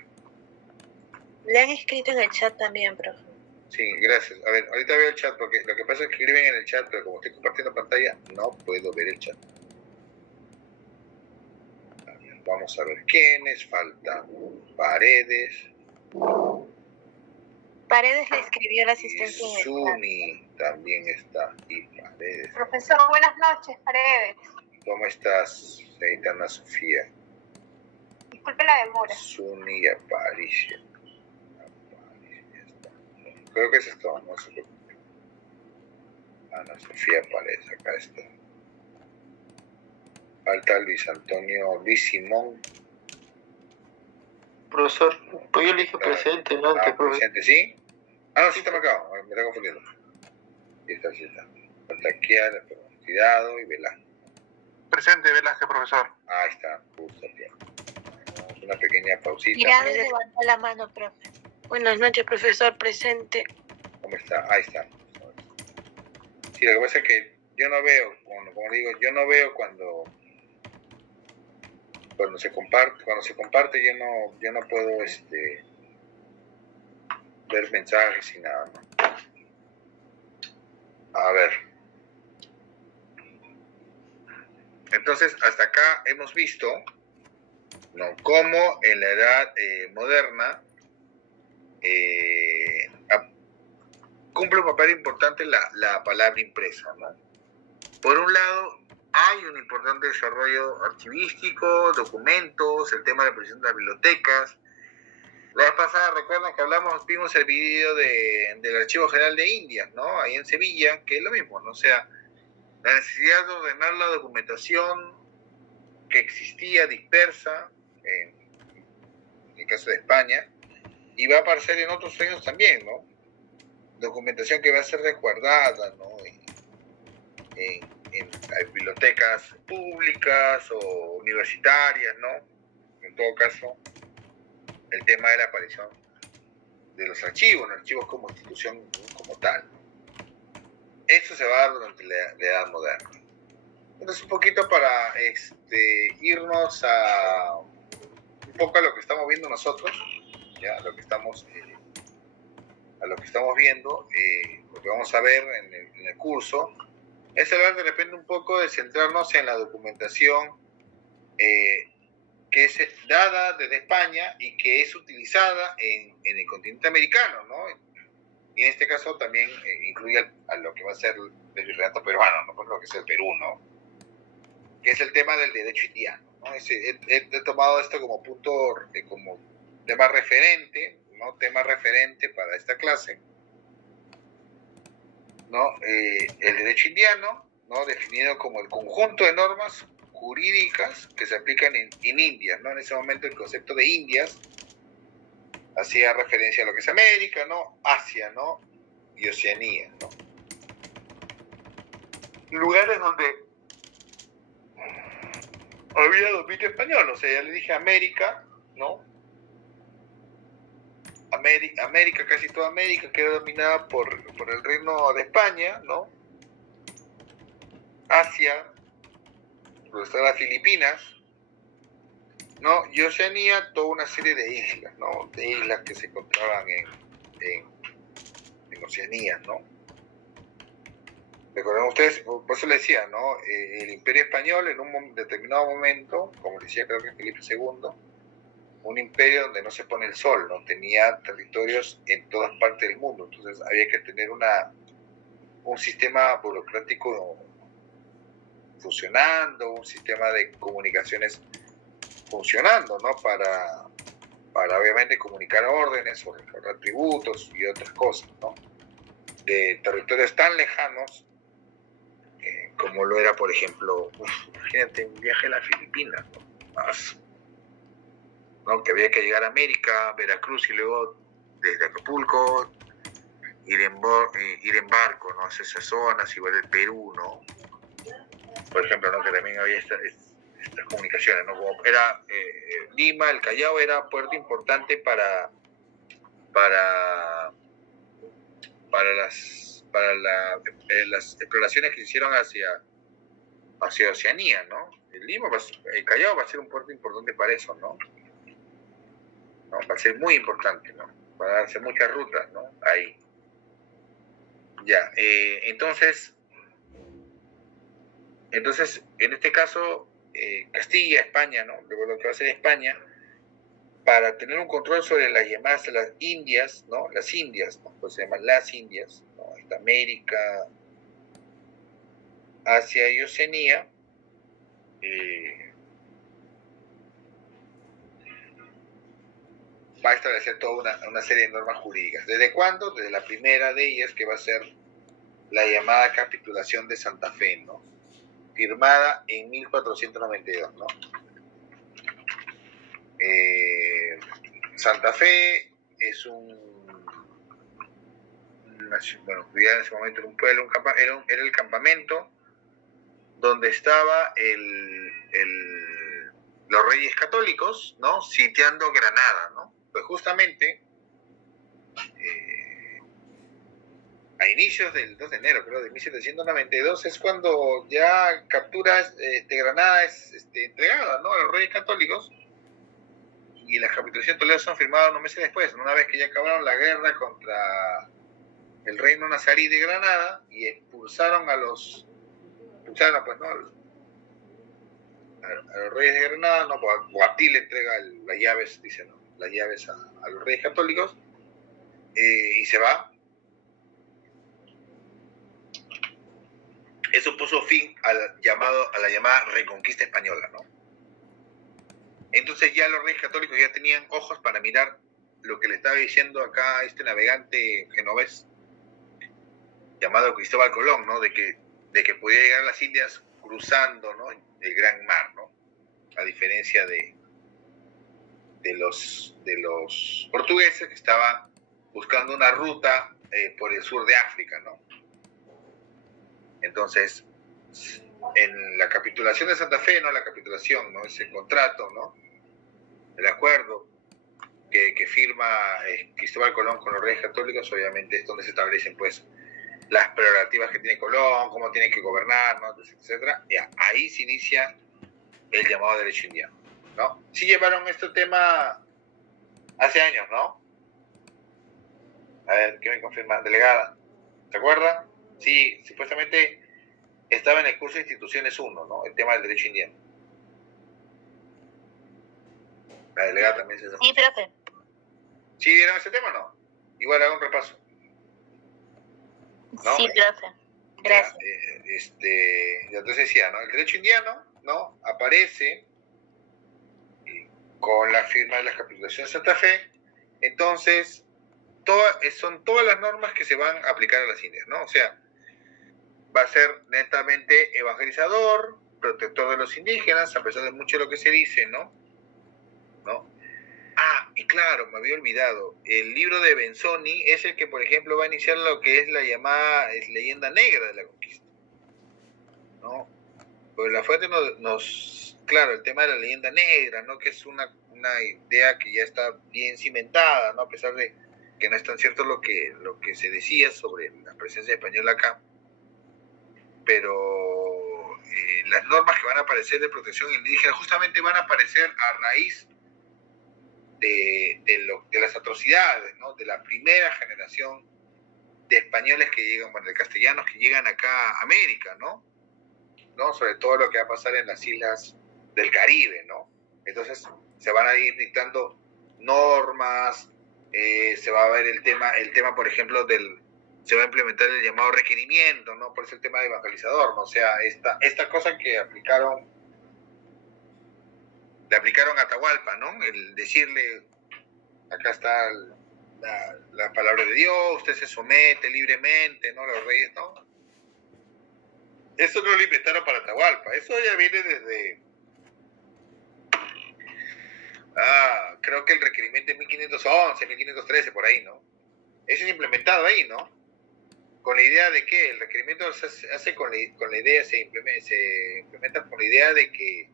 Le han escrito en el chat también, profe. Sí, gracias. A ver, ahorita veo el chat, porque lo que pasa es que escriben en el chat, pero como estoy compartiendo pantalla, no puedo ver el chat. A ver, vamos a ver quiénes faltan. Paredes. Paredes le escribió la asistencia en el chat. Suni también está. Y Paredes. Profesor, buenas noches, Paredes. ¿Cómo estás, señorita Ana Sofía? Disculpe la demora. Suni y Aparicio. Creo que eso es todo, no se preocupe. Ana Sofía Paredes, acá está. Falta Luis Simón. Profesor, pues yo le dije presente, ¿no? Presente, ¿sí? No, sí está marcado, me está confundiendo. Sí está. Falta Kiara, Cuidado y Velázquez. Presente, Velázquez, profesor. Ahí está, justo bien. Una pequeña pausita. Tirado y levantó la mano, profe. Buenas noches, profesor, presente. ¿Cómo está? Ahí está. Sí, lo que pasa es que yo no veo, como digo, yo no veo cuando se comparte yo no puedo ver mensajes y nada, ¿no? A ver. Entonces, hasta acá hemos visto, ¿no?, cómo en la edad moderna cumple un papel importante la palabra impresa, ¿no? Por un lado, hay un importante desarrollo archivístico, documentos, el tema de la presión de las bibliotecas. La vez pasada, recuerdan que vimos el video del Archivo General de Indias, ¿no? Ahí en Sevilla, que es lo mismo, ¿no? O sea, la necesidad de ordenar la documentación que existía dispersa, en el caso de España, y va a aparecer en otros años también, ¿no? Documentación que va a ser resguardada, ¿no? En bibliotecas públicas o universitarias, ¿no? En todo caso, el tema de la aparición de los archivos como institución como tal. Eso se va a dar durante la edad moderna. Entonces, un poquito para irnos un poco a lo que estamos viendo nosotros, ya, a lo que estamos viendo, lo que vamos a ver en el curso, es hablar de repente un poco de centrarnos en la documentación que es dada desde España y que es utilizada en el continente americano, ¿no? Y en este caso también incluye a lo que va a ser el virreinato peruano, ¿no? Pues lo que es el Perú, ¿no? Que es el tema del derecho indiano, ¿no? He tomado esto como punto, como tema referente, ¿no? Tema referente para esta clase, ¿no? El derecho indiano, ¿no? Definido como el conjunto de normas jurídicas que se aplican en Indias, ¿no? En ese momento el concepto de Indias hacía referencia a lo que es América, ¿no? Asia, ¿no? Y Oceanía, ¿no? lugares donde había dominio español. O sea, ya le dije América, ¿no? América, casi toda América queda dominada por el Reino de España, ¿no? Asia, donde están las Filipinas, ¿no? Y Oceanía, toda una serie de islas, ¿no? De islas que se encontraban en Oceanía, ¿no? Recuerden ustedes, por eso le decía, ¿no? El Imperio Español en un determinado momento, como decía creo que Felipe II, un imperio donde no se pone el sol, ¿no? Tenía territorios en todas partes del mundo, entonces había que tener un sistema burocrático funcionando, un sistema de comunicaciones funcionando, ¿no? Para obviamente comunicar órdenes o recaudar tributos y otras cosas, ¿no? De territorios tan lejanos como lo era, por ejemplo, imagínate un viaje a las Filipinas, ¿no? Que había que llegar a América, Veracruz y luego desde Acapulco ir en barco, ¿no? Hacia esas zonas, igual el Perú, ¿no? Por ejemplo, ¿no? Que también había estas comunicaciones, ¿no? Como era Lima, el Callao era puerto importante para las exploraciones que se hicieron hacia Oceanía, ¿no? El Callao va a ser un puerto importante para eso, ¿no? Va a ser muy importante, ¿no? Va a darse muchas rutas, ¿no? Ahí. Ya, entonces, en este caso, Castilla, España, ¿no? Luego lo que va a hacer España, para tener un control sobre las llamadas las Indias, ¿no? Las Indias, ¿no? Pues se llaman las Indias, ¿no? Esta América, Asia y Oceanía, va a establecer toda una serie de normas jurídicas. ¿Desde cuándo? Desde la primera de ellas, que va a ser la llamada Capitulación de Santa Fe, ¿no? Firmada en 1492, ¿no? Santa Fe es vivía en ese momento en un pueblo, era el campamento donde estaba los reyes católicos, ¿no? Sitiando Granada, ¿no? Pues justamente a inicios del 2 de enero, creo, de 1792, es cuando ya capturas Granada es entregada, ¿no? A los reyes católicos, y las capitulaciones de Toledo son firmadas unos meses después, una vez que ya acabaron la guerra contra el reino nazarí de Granada y expulsaron a los reyes de Granada, ¿no? Boabdil le entrega las llaves, dicen, ¿no? Las llaves a los reyes católicos, y se va. Eso puso fin a la llamada Reconquista Española, ¿no? Entonces ya los reyes católicos ya tenían ojos para mirar lo que le estaba diciendo acá este navegante genovés llamado Cristóbal Colón, ¿no? De que podía llegar a las Indias cruzando, ¿no? El Gran Mar, ¿no? A diferencia de los portugueses que estaban buscando una ruta por el sur de África, ¿no? Entonces, en la capitulación de Santa Fe, ¿no? La capitulación, ¿no? Ese contrato, ¿no? El acuerdo que firma Cristóbal Colón con los reyes católicos, obviamente es donde se establecen, pues, las prerrogativas que tiene Colón, cómo tiene que gobernar, ¿no? Etcétera. Y ahí se inicia el llamado derecho indiano, ¿no? Sí llevaron este tema hace años, ¿no? A ver, ¿qué me confirma? Delegada, ¿se acuerda? Sí, supuestamente estaba en el curso de Instituciones 1, ¿no? El tema del derecho indiano. La delegada también se... Sí, profe. ¿Sí vieron ese tema o no? Igual hago un repaso, ¿no? Sí, profe. Gracias. Entonces decía, ¿no? El derecho indiano, ¿no? Aparece con la firma de la capitulación de Santa Fe. Entonces, son todas las normas que se van a aplicar a las Indias, ¿no? O sea, va a ser netamente evangelizador, protector de los indígenas, a pesar de mucho de lo que se dice, ¿no? Ah, y claro, me había olvidado, el libro de Benzoni es el que, por ejemplo, va a iniciar lo que es la llamada leyenda negra de la conquista, ¿no? Pues la fuente claro, el tema de la leyenda negra, ¿no? Que es una idea que ya está bien cimentada, ¿no? A pesar de que no es tan cierto lo que se decía sobre la presencia española acá, pero las normas que van a aparecer de protección indígena justamente van a aparecer a raíz de las atrocidades, ¿no? De la primera generación de españoles que llegan, bueno, de castellanos que llegan acá a América, ¿no? Sobre todo lo que va a pasar en las islas del Caribe, ¿no? Entonces se van a ir dictando normas, se va a ver el tema, por ejemplo, se va a implementar el llamado requerimiento, ¿no? Por eso el tema de evangelizador, ¿no? O sea, esta cosa que le aplicaron a Atahualpa, ¿no? El decirle, acá está la palabra de Dios, usted se somete libremente, ¿no? Los reyes, ¿no? Eso no lo inventaron para Atahualpa, eso ya viene desde... creo que el requerimiento de 1511, 1513, por ahí, ¿no? Eso es implementado ahí, ¿no? Con la idea de que el requerimiento se hace con la idea, se implementa con la idea de que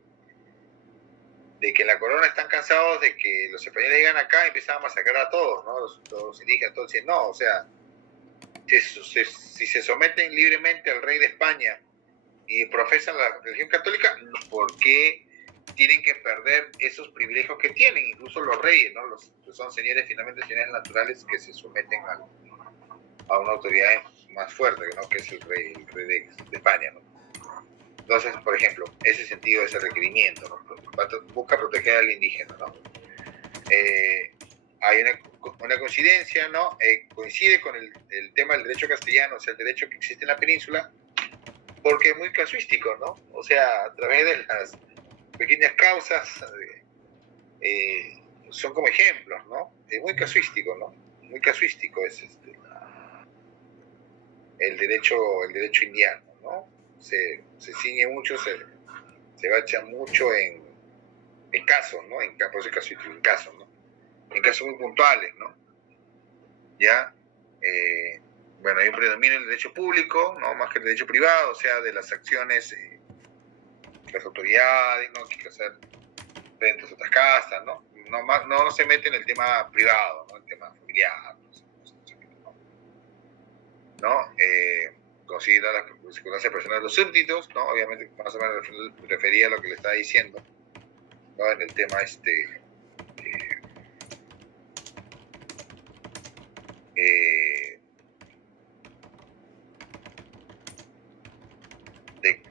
la corona están cansados de que los españoles llegan acá y empiezan a masacrar a todos, ¿no? Los indígenas, todos dicen, no, o sea, si se someten libremente al rey de España y profesan la religión católica, ¿por qué tienen que perder esos privilegios que tienen? Incluso los reyes, ¿no? Los que son señores, finalmente señores naturales que se someten a una autoridad más fuerte, ¿no? Que es el rey de España, ¿no? Entonces, por ejemplo, ese sentido, ese requerimiento, ¿no? Busca proteger al indígena, ¿no? Hay una coincidencia, ¿no? Coincide con el tema del derecho castellano, o sea, el derecho que existe en la península, porque es muy casuístico, ¿no? O sea, a través de las pequeñas causas son como ejemplos, ¿no? Es muy casuístico, ¿no? Muy casuístico es el derecho indiano, ¿no? Se ciñe mucho, se bacha mucho en casos, ¿no? En casos, ¿no? En casos muy puntuales, ¿no? Ya, bueno, hay un predominio del derecho público, ¿no? Más que el derecho privado, o sea, de las acciones que las autoridades, ¿no? Que hay que hacer frente a otras casas, ¿no? No se mete en el tema privado, ¿no? El tema familiar, ¿no? Considera las circunstancias personales de los súbditos, ¿no? Obviamente, más o menos refería a lo que le estaba diciendo, ¿no? En el tema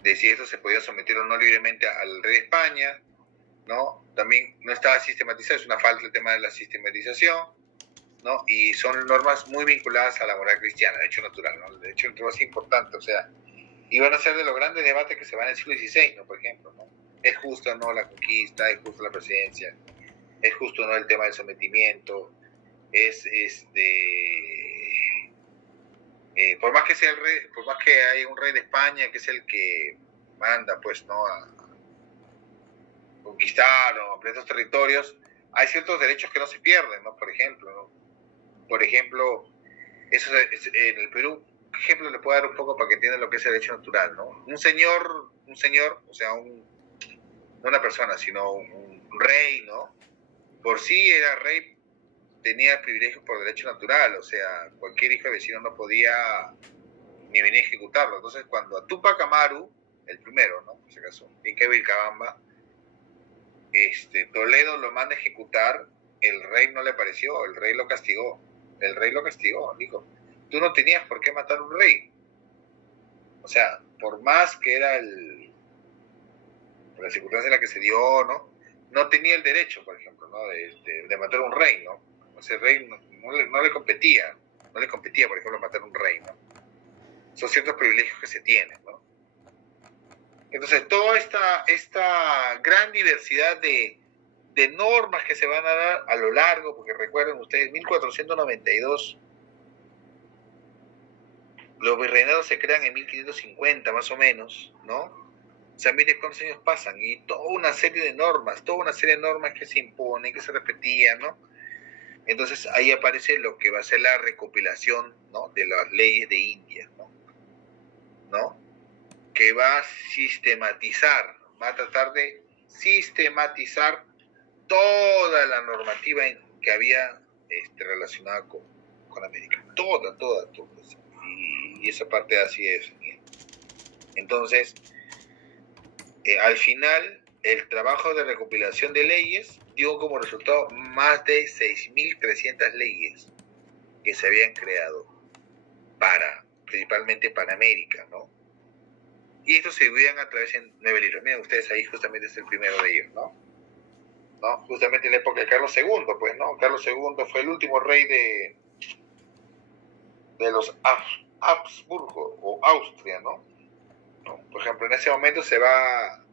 de si esto se podía someter o no libremente al rey de España, ¿no? También no estaba sistematizado, es una falta el tema de la sistematización, ¿no? Y son normas muy vinculadas a la moral cristiana, derecho natural, ¿no? El derecho natural es importante, o sea, y van a ser de los grandes debates que se van en el siglo XVI, ¿no? Por ejemplo, ¿no? ¿Es justo o no la conquista? ¿Es justo la presidencia? ¿Es justo o no el tema del sometimiento? Por más que sea el rey, por más que hay un rey de España que es el que manda, pues, ¿no? A conquistar o ampliar estos territorios, hay ciertos derechos que no se pierden, ¿no? Por ejemplo, ¿no? Por ejemplo, eso en el Perú, ¿qué ejemplo le puedo dar un poco para que entiendan lo que es el derecho natural, ¿no? Un señor, o sea, no una persona, sino un rey, ¿no? Por sí era rey, tenía privilegios por derecho natural, o sea, cualquier hijo de vecino no podía ni venir a ejecutarlo. Entonces, cuando a Túpac Amaru, el primero, ¿no? Por si acaso, Inca Vilcabamba, Toledo lo manda a ejecutar, el rey no le pareció, el rey lo castigó, dijo, tú no tenías por qué matar a un rey. O sea, por más que era la circunstancia en la que se dio, no tenía el derecho, por ejemplo, ¿no? de matar a un rey, ¿no? Ese rey no le competía, por ejemplo, matar a un rey, ¿no? Son ciertos privilegios que se tienen, ¿no? Entonces, toda esta gran diversidad de normas que se van a dar a lo largo, porque recuerden ustedes, 1492, los virreinatos se crean en 1550 más o menos, ¿no? O sea, miren cuántos años pasan y toda una serie de normas que se imponen, que se repetían, ¿no? Entonces ahí aparece lo que va a ser la recopilación, ¿no? De las leyes de India, ¿no? que va a sistematizar, va a tratar de sistematizar toda la normativa que había relacionada con América. Toda. Y esa parte así es. Entonces, al final, el trabajo de recopilación de leyes dio como resultado más de 6.300 leyes que se habían creado principalmente para América, ¿no? Y estos se dividían a través de 9 libros. Miren ustedes, ahí justamente es el primero de ellos, ¿no? Justamente en la época de Carlos II, pues, ¿no? Carlos II fue el último rey de los Habsburgo o Austria, ¿no? Por ejemplo, en ese momento se va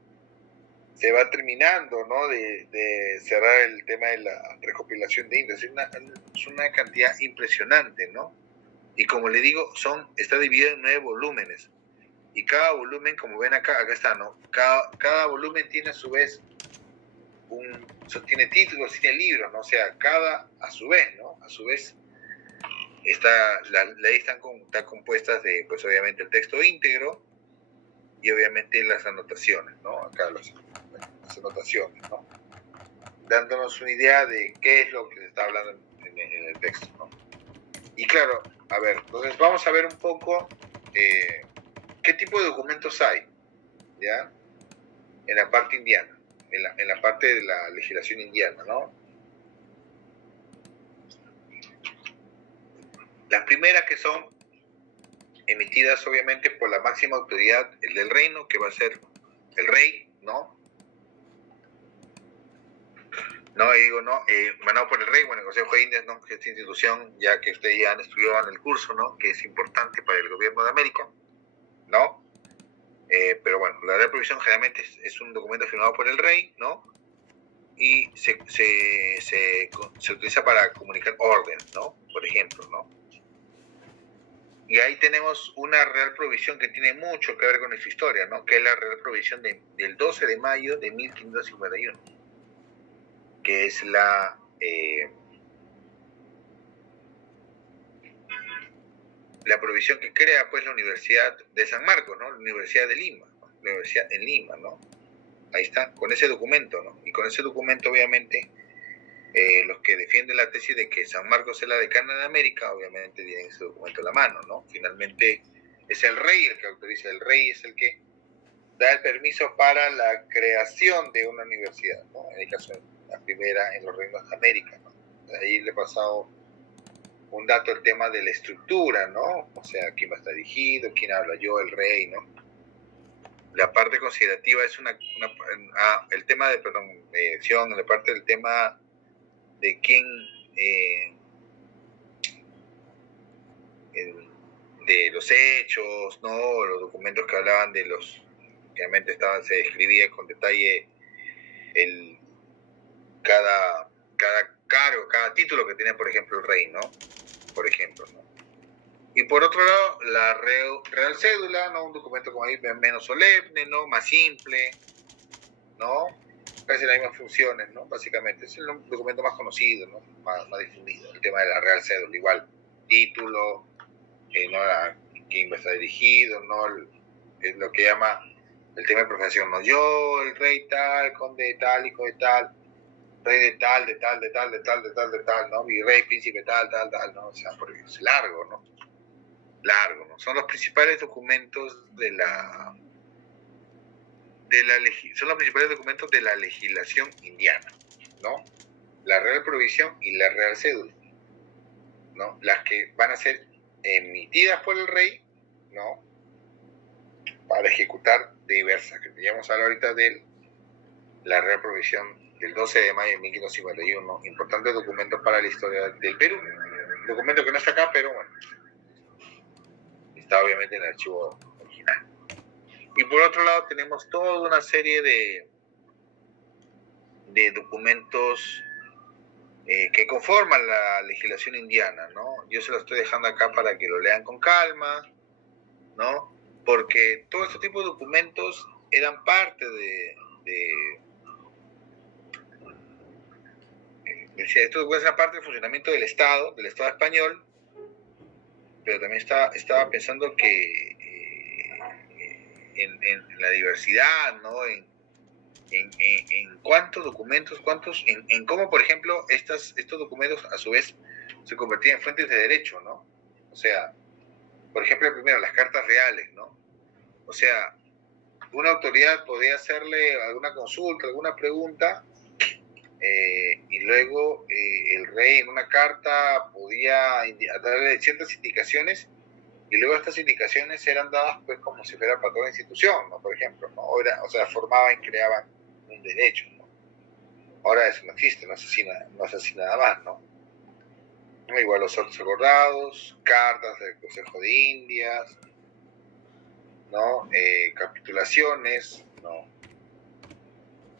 terminando, ¿no? de cerrar el tema de la recopilación de indios. Es una cantidad impresionante, ¿no? Y como le digo, está dividido en 9 volúmenes. Y cada volumen, como ven acá está, ¿no? Cada volumen tiene a su vez tiene títulos, tiene libros, ¿no? O sea, a su vez, ¿no? A su vez, las leyes están compuestas de, pues obviamente, el texto íntegro y obviamente las anotaciones, ¿no? Acá las anotaciones, ¿no? Dándonos una idea de qué es lo que se está hablando en el texto, ¿no? Y claro, a ver, entonces vamos a ver un poco qué tipo de documentos hay, ¿ya? En la parte indiana, en la parte de la legislación indiana, ¿no? Las primeras que son emitidas obviamente por la máxima autoridad, el del reino, que va a ser el rey, ¿no? Emanado por el rey, bueno, el Consejo de Indias, ¿no? Que esta institución, ya que ustedes ya han estudiado en el curso, ¿no? Que es importante para el gobierno de América, ¿no? Pero bueno, la Real Provisión generalmente es un documento firmado por el rey, ¿no? Y se utiliza para comunicar órdenes, ¿no? Por ejemplo, ¿no? Y ahí tenemos una Real Provisión que tiene mucho que ver con nuestra historia, ¿no? Que es la Real Provisión del 12 de mayo de 1551, que es la provisión que crea, pues, la Universidad de San Marcos, ¿no? La Universidad de Lima, ¿no? La Universidad en Lima, ¿no? Ahí está, con ese documento, ¿no? Y con ese documento, obviamente, los que defienden la tesis de que San Marcos es la decana de América, obviamente tienen ese documento en la mano, ¿no? Finalmente es el rey el que autoriza, el rey es el que da el permiso para la creación de una universidad, ¿no? En el caso de la primera en los reinos de América, ¿no? Ahí le he pasado un dato, el tema de la estructura, ¿no? O sea, quién va a estar dirigido, quién habla yo, el rey, ¿no? La parte considerativa es el tema de, la parte del tema de quién, de los hechos, ¿no? Los documentos que hablaban de realmente se describía con detalle cada cargo, cada título que tenía, por ejemplo, el rey, ¿no? Por ejemplo, ¿no? Y por otro lado, la Real Cédula, ¿no? Un documento como ahí menos solemne, ¿no? Más simple, ¿no? Casi las mismas funciones, ¿no? Básicamente, es el documento más conocido, ¿no? Más difundido, el tema de la Real Cédula, igual, título, ¿no? Quién va a estar dirigido, ¿no? Es lo que llama el tema de profesión, ¿no? Yo, el rey tal, conde de tal, hijo de tal, rey de tal, de tal, de tal, de tal, de tal, de tal, ¿no? Virrey, príncipe tal, ¿no? O sea, porque es largo, ¿no? Largo, ¿no? Son los principales documentos son los principales documentos de la legislación indiana, ¿no? La Real Provisión y la Real Cédula, ¿no? Las que van a ser emitidas por el rey, ¿no? Para ejecutar diversas, que teníamos hablar ahorita de la Real Provisión del 12 de mayo de 1551, importante documento para la historia del Perú, un documento que no está acá, pero bueno, está obviamente en el archivo original. Y por otro lado tenemos toda una serie de documentos que conforman la legislación indiana, ¿no? Yo se lo estoy dejando acá para que lo lean con calma, ¿no? Porque todo este tipo de documentos eran parte estos documentos eran parte del funcionamiento del Estado español, pero también estaba pensando que en la diversidad, ¿no? En cuántos documentos, en cómo, por ejemplo, estos documentos a su vez se convertían en fuentes de derecho, ¿no? O sea, por ejemplo, primero, las cartas reales, ¿no? O sea, una autoridad podía hacerle alguna consulta, alguna pregunta, y luego el rey en una carta podía darle ciertas indicaciones, y luego estas indicaciones eran dadas pues como si fuera para toda la institución, ¿no? Por ejemplo, ¿no? O sea, formaban y creaban un derecho, ¿no? Ahora eso no existe, no es así nada más, ¿no? Igual los actos acordados, cartas del Consejo de Indias, ¿no? Capitulaciones, ¿no?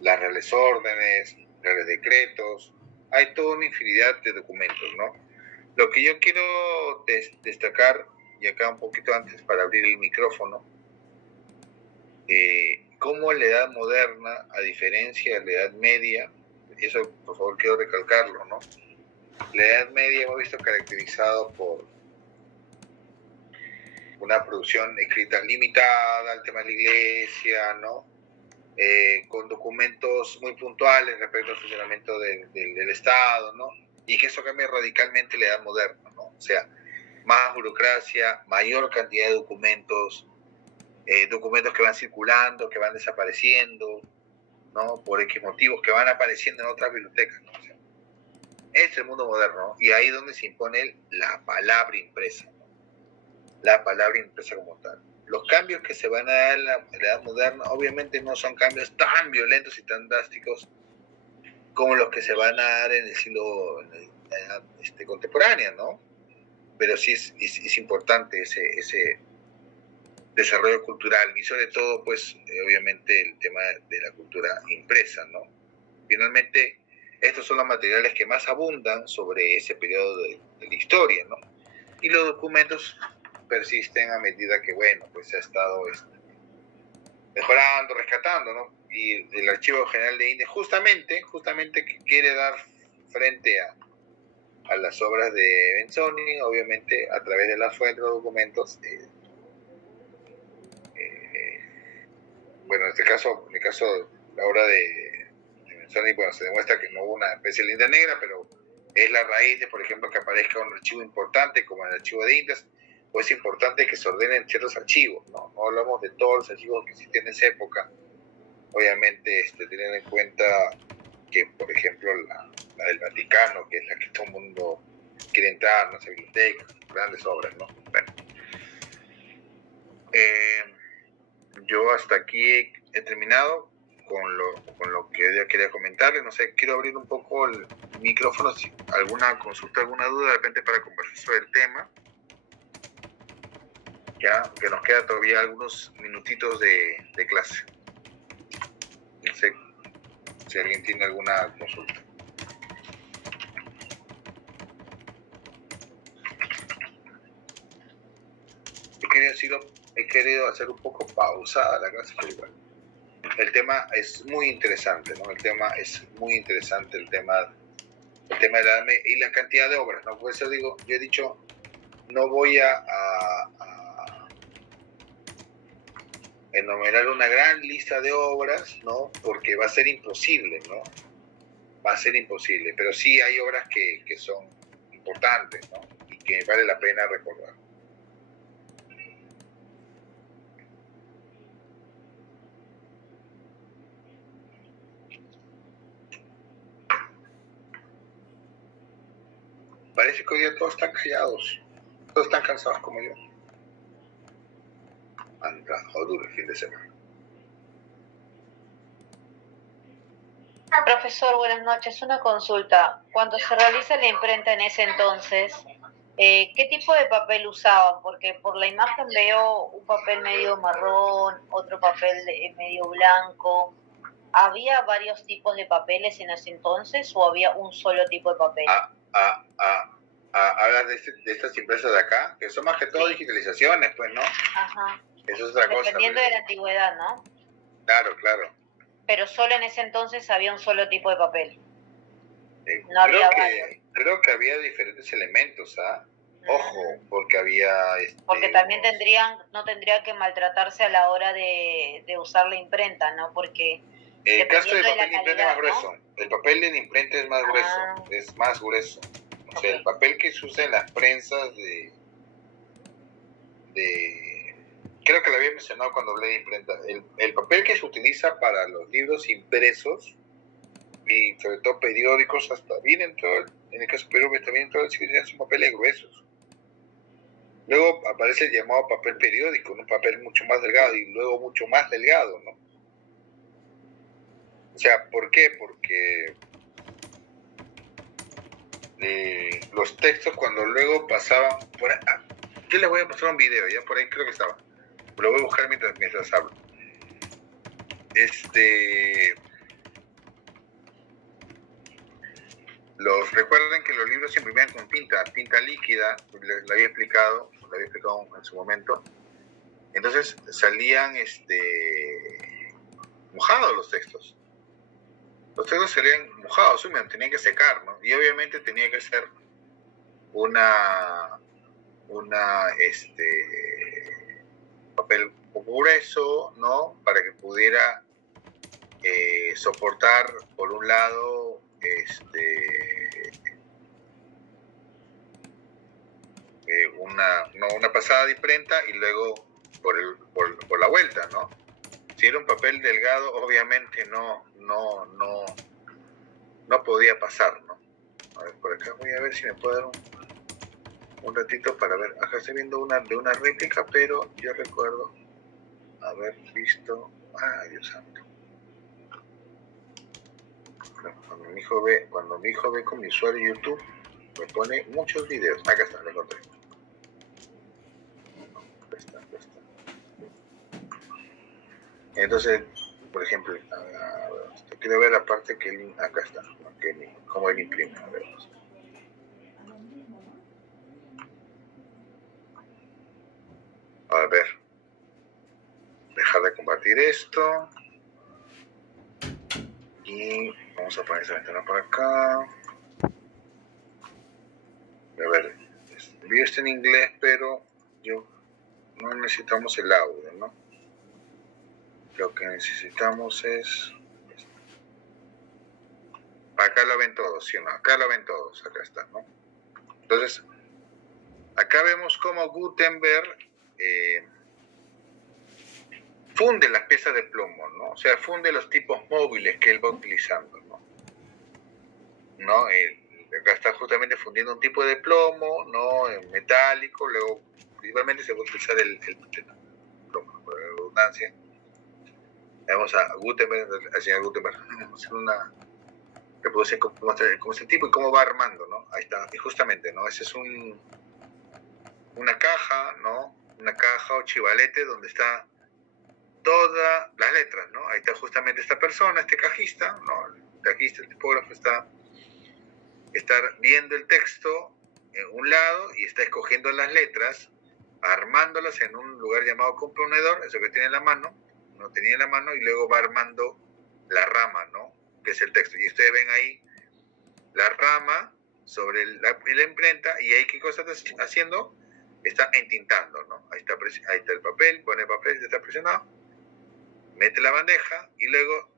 Las reales órdenes, reales decretos, hay toda una infinidad de documentos, ¿no? Lo que yo quiero destacar, y acá un poquito antes para abrir el micrófono, cómo la Edad Moderna, a diferencia de la Edad Media, eso por favor quiero recalcarlo, ¿no? La Edad Media hemos visto caracterizado por una producción escrita limitada al tema de la iglesia, ¿no? Con documentos muy puntuales respecto al funcionamiento del Estado, ¿no? Y que eso cambia radicalmente la Edad Moderna, ¿no? O sea, más burocracia, mayor cantidad de documentos, documentos que van circulando, que van desapareciendo, ¿no? Por X motivos, que van apareciendo en otras bibliotecas, ¿no? O sea, es el mundo moderno, ¿no? Y ahí es donde se impone la palabra impresa, ¿no? La palabra impresa como tal. Los cambios que se van a dar en la edad moderna obviamente no son cambios tan violentos y tan drásticos como los que se van a dar en el siglo, en la edad contemporánea, ¿no? Pero sí es importante ese desarrollo cultural y sobre todo, pues, obviamente el tema de la cultura impresa, ¿no? Finalmente, estos son los materiales que más abundan sobre ese periodo de la historia, ¿no? Y los documentos persisten a medida que, bueno, pues se ha estado mejorando, rescatando, ¿no? Y el Archivo General de Indias justamente que quiere dar frente a las obras de Benzoni, obviamente a través de las fuentes de los documentos, bueno, en el caso la obra de Benzoni, bueno, se demuestra que no hubo una especie de línea negra, pero es la raíz de, por ejemplo, que aparezca un archivo importante como el Archivo de Indias, pues es importante que se ordenen ciertos archivos, ¿no? No hablamos de todos los archivos que existían en esa época, obviamente teniendo en cuenta que, por ejemplo, la del Vaticano, que es la que todo el mundo quiere entrar, no sé, bibliotecas, grandes obras, ¿no? Bueno. Yo hasta aquí he terminado con lo que yo quería comentarles. No sé, quiero abrir un poco el micrófono, si alguna consulta, alguna duda, de repente para conversar sobre el tema. Ya, que nos queda todavía algunos minutitos de clase. No sé si alguien tiene alguna consulta. He querido hacer un poco pausada la clase, pero igual. El tema es muy interesante, ¿no? El tema de la y la cantidad de obras, ¿no? Por eso digo, yo he dicho, no voy a enumerar una gran lista de obras, ¿no? Porque va a ser imposible, ¿no? Va a ser imposible, pero sí hay obras que son importantes, ¿no? Y que vale la pena recordar. Parece que hoy día todos están callados, todos están cansados como yo. Han trabajado duro el fin de semana. Profesor, buenas noches. Una consulta. Cuando se realiza la imprenta en ese entonces, ¿qué tipo de papel usaban? Porque por la imagen veo un papel medio marrón, otro papel medio blanco. ¿Había varios tipos de papeles en ese entonces o había un solo tipo de papel? Hablas de estas empresas de acá, que son más que todo digitalizaciones, pues, ¿no? Ajá. Eso es otra cosa. Dependiendo de la antigüedad, ¿no? Claro, claro. Pero solo en ese entonces había un solo tipo de papel. No había varios. Creo que había diferentes elementos, ¿ah? Ojo, porque había... Porque también no tendría que maltratarse a la hora de usar la imprenta, ¿no? Porque el caso del papel de imprenta es más ¿no? grueso. El papel de imprenta es más grueso. Es más grueso. O sea, el papel que se usa en las prensas de creo que lo había mencionado cuando hablé de imprenta. El papel que se utiliza para los libros impresos y sobre todo periódicos, hasta bien en el caso de Perú, también en todo el siglo son papeles gruesos. Luego aparece el llamado papel periódico, un papel mucho más delgado y luego mucho más delgado, ¿no? O sea, ¿por qué? Porque los textos cuando luego pasaban por ahí, yo les voy a mostrar un video, ya por ahí creo que estaba. Lo voy a buscar mientras hablo. Recuerden que los libros se imprimían con tinta líquida, lo había explicado en su momento. Entonces salían mojados los textos. Los textos salían mojados, tenían que secar, ¿no? Y obviamente tenía que ser papel un poco grueso, ¿no? Para que pudiera soportar, por un lado, una pasada de imprenta y luego por la vuelta, ¿no? Si era un papel delgado, obviamente no podía pasar, ¿no? A ver, por acá voy a ver si me puedo dar un ratito para ver. Acá estoy viendo una réplica, pero yo recuerdo haber visto... ¡Ay, Dios santo! Cuando mi hijo ve con mi usuario YouTube, me pone muchos videos. Acá está, lo encontré. Acá está. Entonces, por ejemplo, quiero ver la parte que él... Acá está, cómo él imprime. A ver. A ver, dejar de compartir esto y vamos a poner esta ventana por acá. A ver, el video está en inglés, pero no necesitamos el audio, ¿no? Lo que necesitamos es... Acá lo ven todos, ¿sí o no? Acá lo ven todos, acá está, ¿no? Entonces, acá vemos cómo Gutenberg funde las piezas de plomo, ¿no? O sea, funde los tipos móviles que él va utilizando, ¿no? Acá está justamente fundiendo un tipo de plomo, ¿no? Metálico, luego principalmente se va a utilizar el plomo, por redundancia. Vamos a Gutenberg, al señor Gutenberg, vamos a hacer una reproducción como este tipo y cómo va armando, ¿no? Ahí está, y justamente, ¿no? Ese es una caja, ¿no? Una caja o chivalete donde está todas las letras, ¿no? Ahí está justamente esta persona, este cajista, ¿no? El cajista, el tipógrafo está viendo el texto en un lado y está escogiendo las letras, armándolas en un lugar llamado componedor, eso que tiene en la mano, no tenía en la mano, y luego va armando la rama, ¿no? Que es el texto. Y ustedes ven ahí la rama sobre la imprenta, y ahí ¿qué cosa está haciendo? Está entintando, ¿no? Ahí está el papel, pone el papel, ya está presionado, mete la bandeja y luego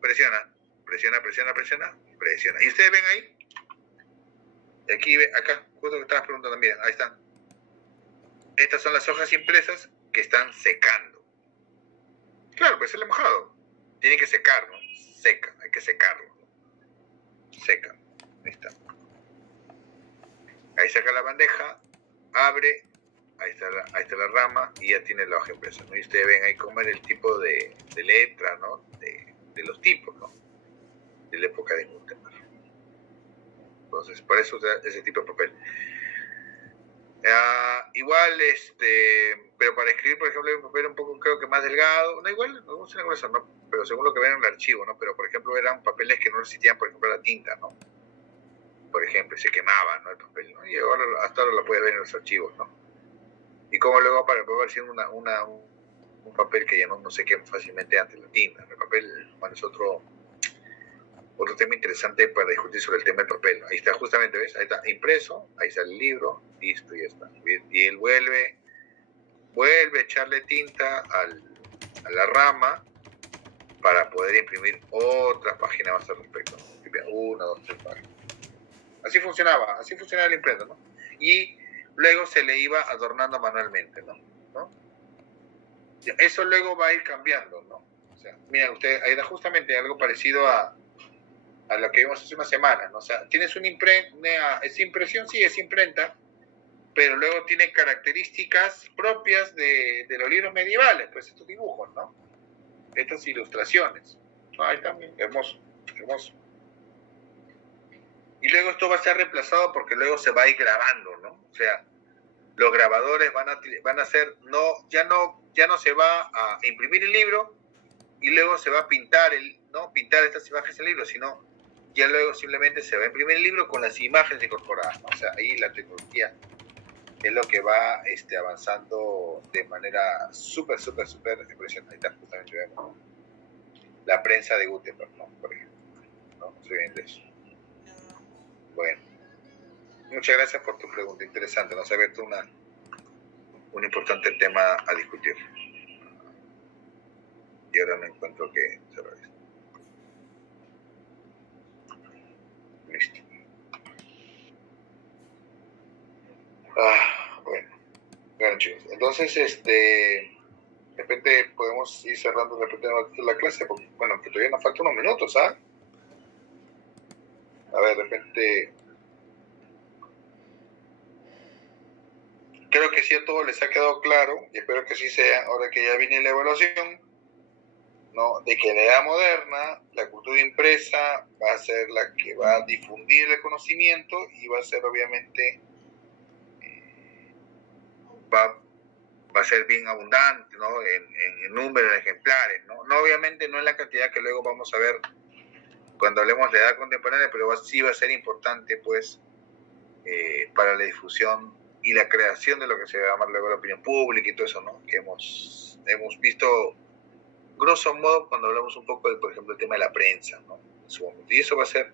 presiona. Y ustedes ven ahí, y aquí, acá, justo que estabas preguntando también, ahí están. Estas son las hojas impresas que están secando. Claro, pues se le ha mojado. Tiene que secar, ¿no? Seca, hay que secarlo, ¿no? Seca, ahí está. Ahí saca la bandeja, abre, ahí está la rama y ya tiene la hoja impresa, ¿no? Y ustedes ven ahí cómo era el tipo de letra, ¿no? De los tipos, ¿no? De la época de Gutenberg. Entonces, por eso ese tipo de papel. Igual, pero para escribir, por ejemplo, hay un papel un poco, creo que más delgado, no igual, no sé cosa, ¿no? Pero según lo que ven en el archivo, ¿no? Pero, por ejemplo, eran papeles que no resistían, por ejemplo, la tinta, ¿no? Por ejemplo, se quemaba, ¿no? El papel, ¿no? Y ahora, hasta ahora lo puedes ver en los archivos, ¿no? Y como luego para poder hacer un papel que ya no se quema fácilmente ante la tinta. El papel, bueno, es otro otro tema interesante para discutir sobre el tema del papel. Ahí está, justamente, ¿ves? Ahí está impreso, ahí está el libro, listo, ya está. Y él vuelve a echarle tinta a la rama para poder imprimir otra página más al respecto. 1, 2, 3 páginas. Así funcionaba la imprenta, ¿no? Y luego se le iba adornando manualmente, ¿no? Eso luego va a ir cambiando, ¿no? O sea, mira, usted, ahí da justamente algo parecido a lo que vimos hace una semana, ¿no? O sea, tienes una imprenta, es impresión, sí, es imprenta, pero luego tiene características propias de los libros medievales, pues estos dibujos, ¿no? Estas ilustraciones. Ahí también, hermoso, hermoso. Y luego esto va a ser reemplazado porque luego se va a ir grabando, ¿no? O sea, los grabadores van a ser, ya no se va a imprimir el libro y luego se va a pintar estas imágenes en el libro, sino ya luego simplemente se va a imprimir el libro con las imágenes incorporadas, ¿no? O sea, ahí la tecnología es lo que va avanzando de manera súper impresionante. Justamente vemos la prensa de Gutenberg, ¿no? Por ejemplo, ¿no? Se viene de eso. Bueno, muchas gracias por tu pregunta, interesante, nos ha abierto un importante tema a discutir. Y ahora me encuentro que cerrar esto. Listo. Bueno chicos, entonces de repente podemos ir cerrando de repente la clase, porque bueno, que todavía nos faltan unos minutos, ¿ah? A ver, de repente creo que sí a todos les ha quedado claro, y espero que sí sea, ahora que ya viene la evaluación, ¿no? De que en la edad moderna la cultura impresa va a ser la que va a difundir el conocimiento y va a ser obviamente va a ser bien abundante, ¿no? En número de ejemplares, ¿no? No, obviamente no en la cantidad que luego vamos a ver cuando hablemos de edad contemporánea, pero sí va a ser importante, pues, para la difusión y la creación de lo que se va a llamar luego la opinión pública y todo eso, ¿no? Que hemos visto grosso modo cuando hablamos un poco de, por ejemplo, el tema de la prensa, ¿no? Y eso va a ser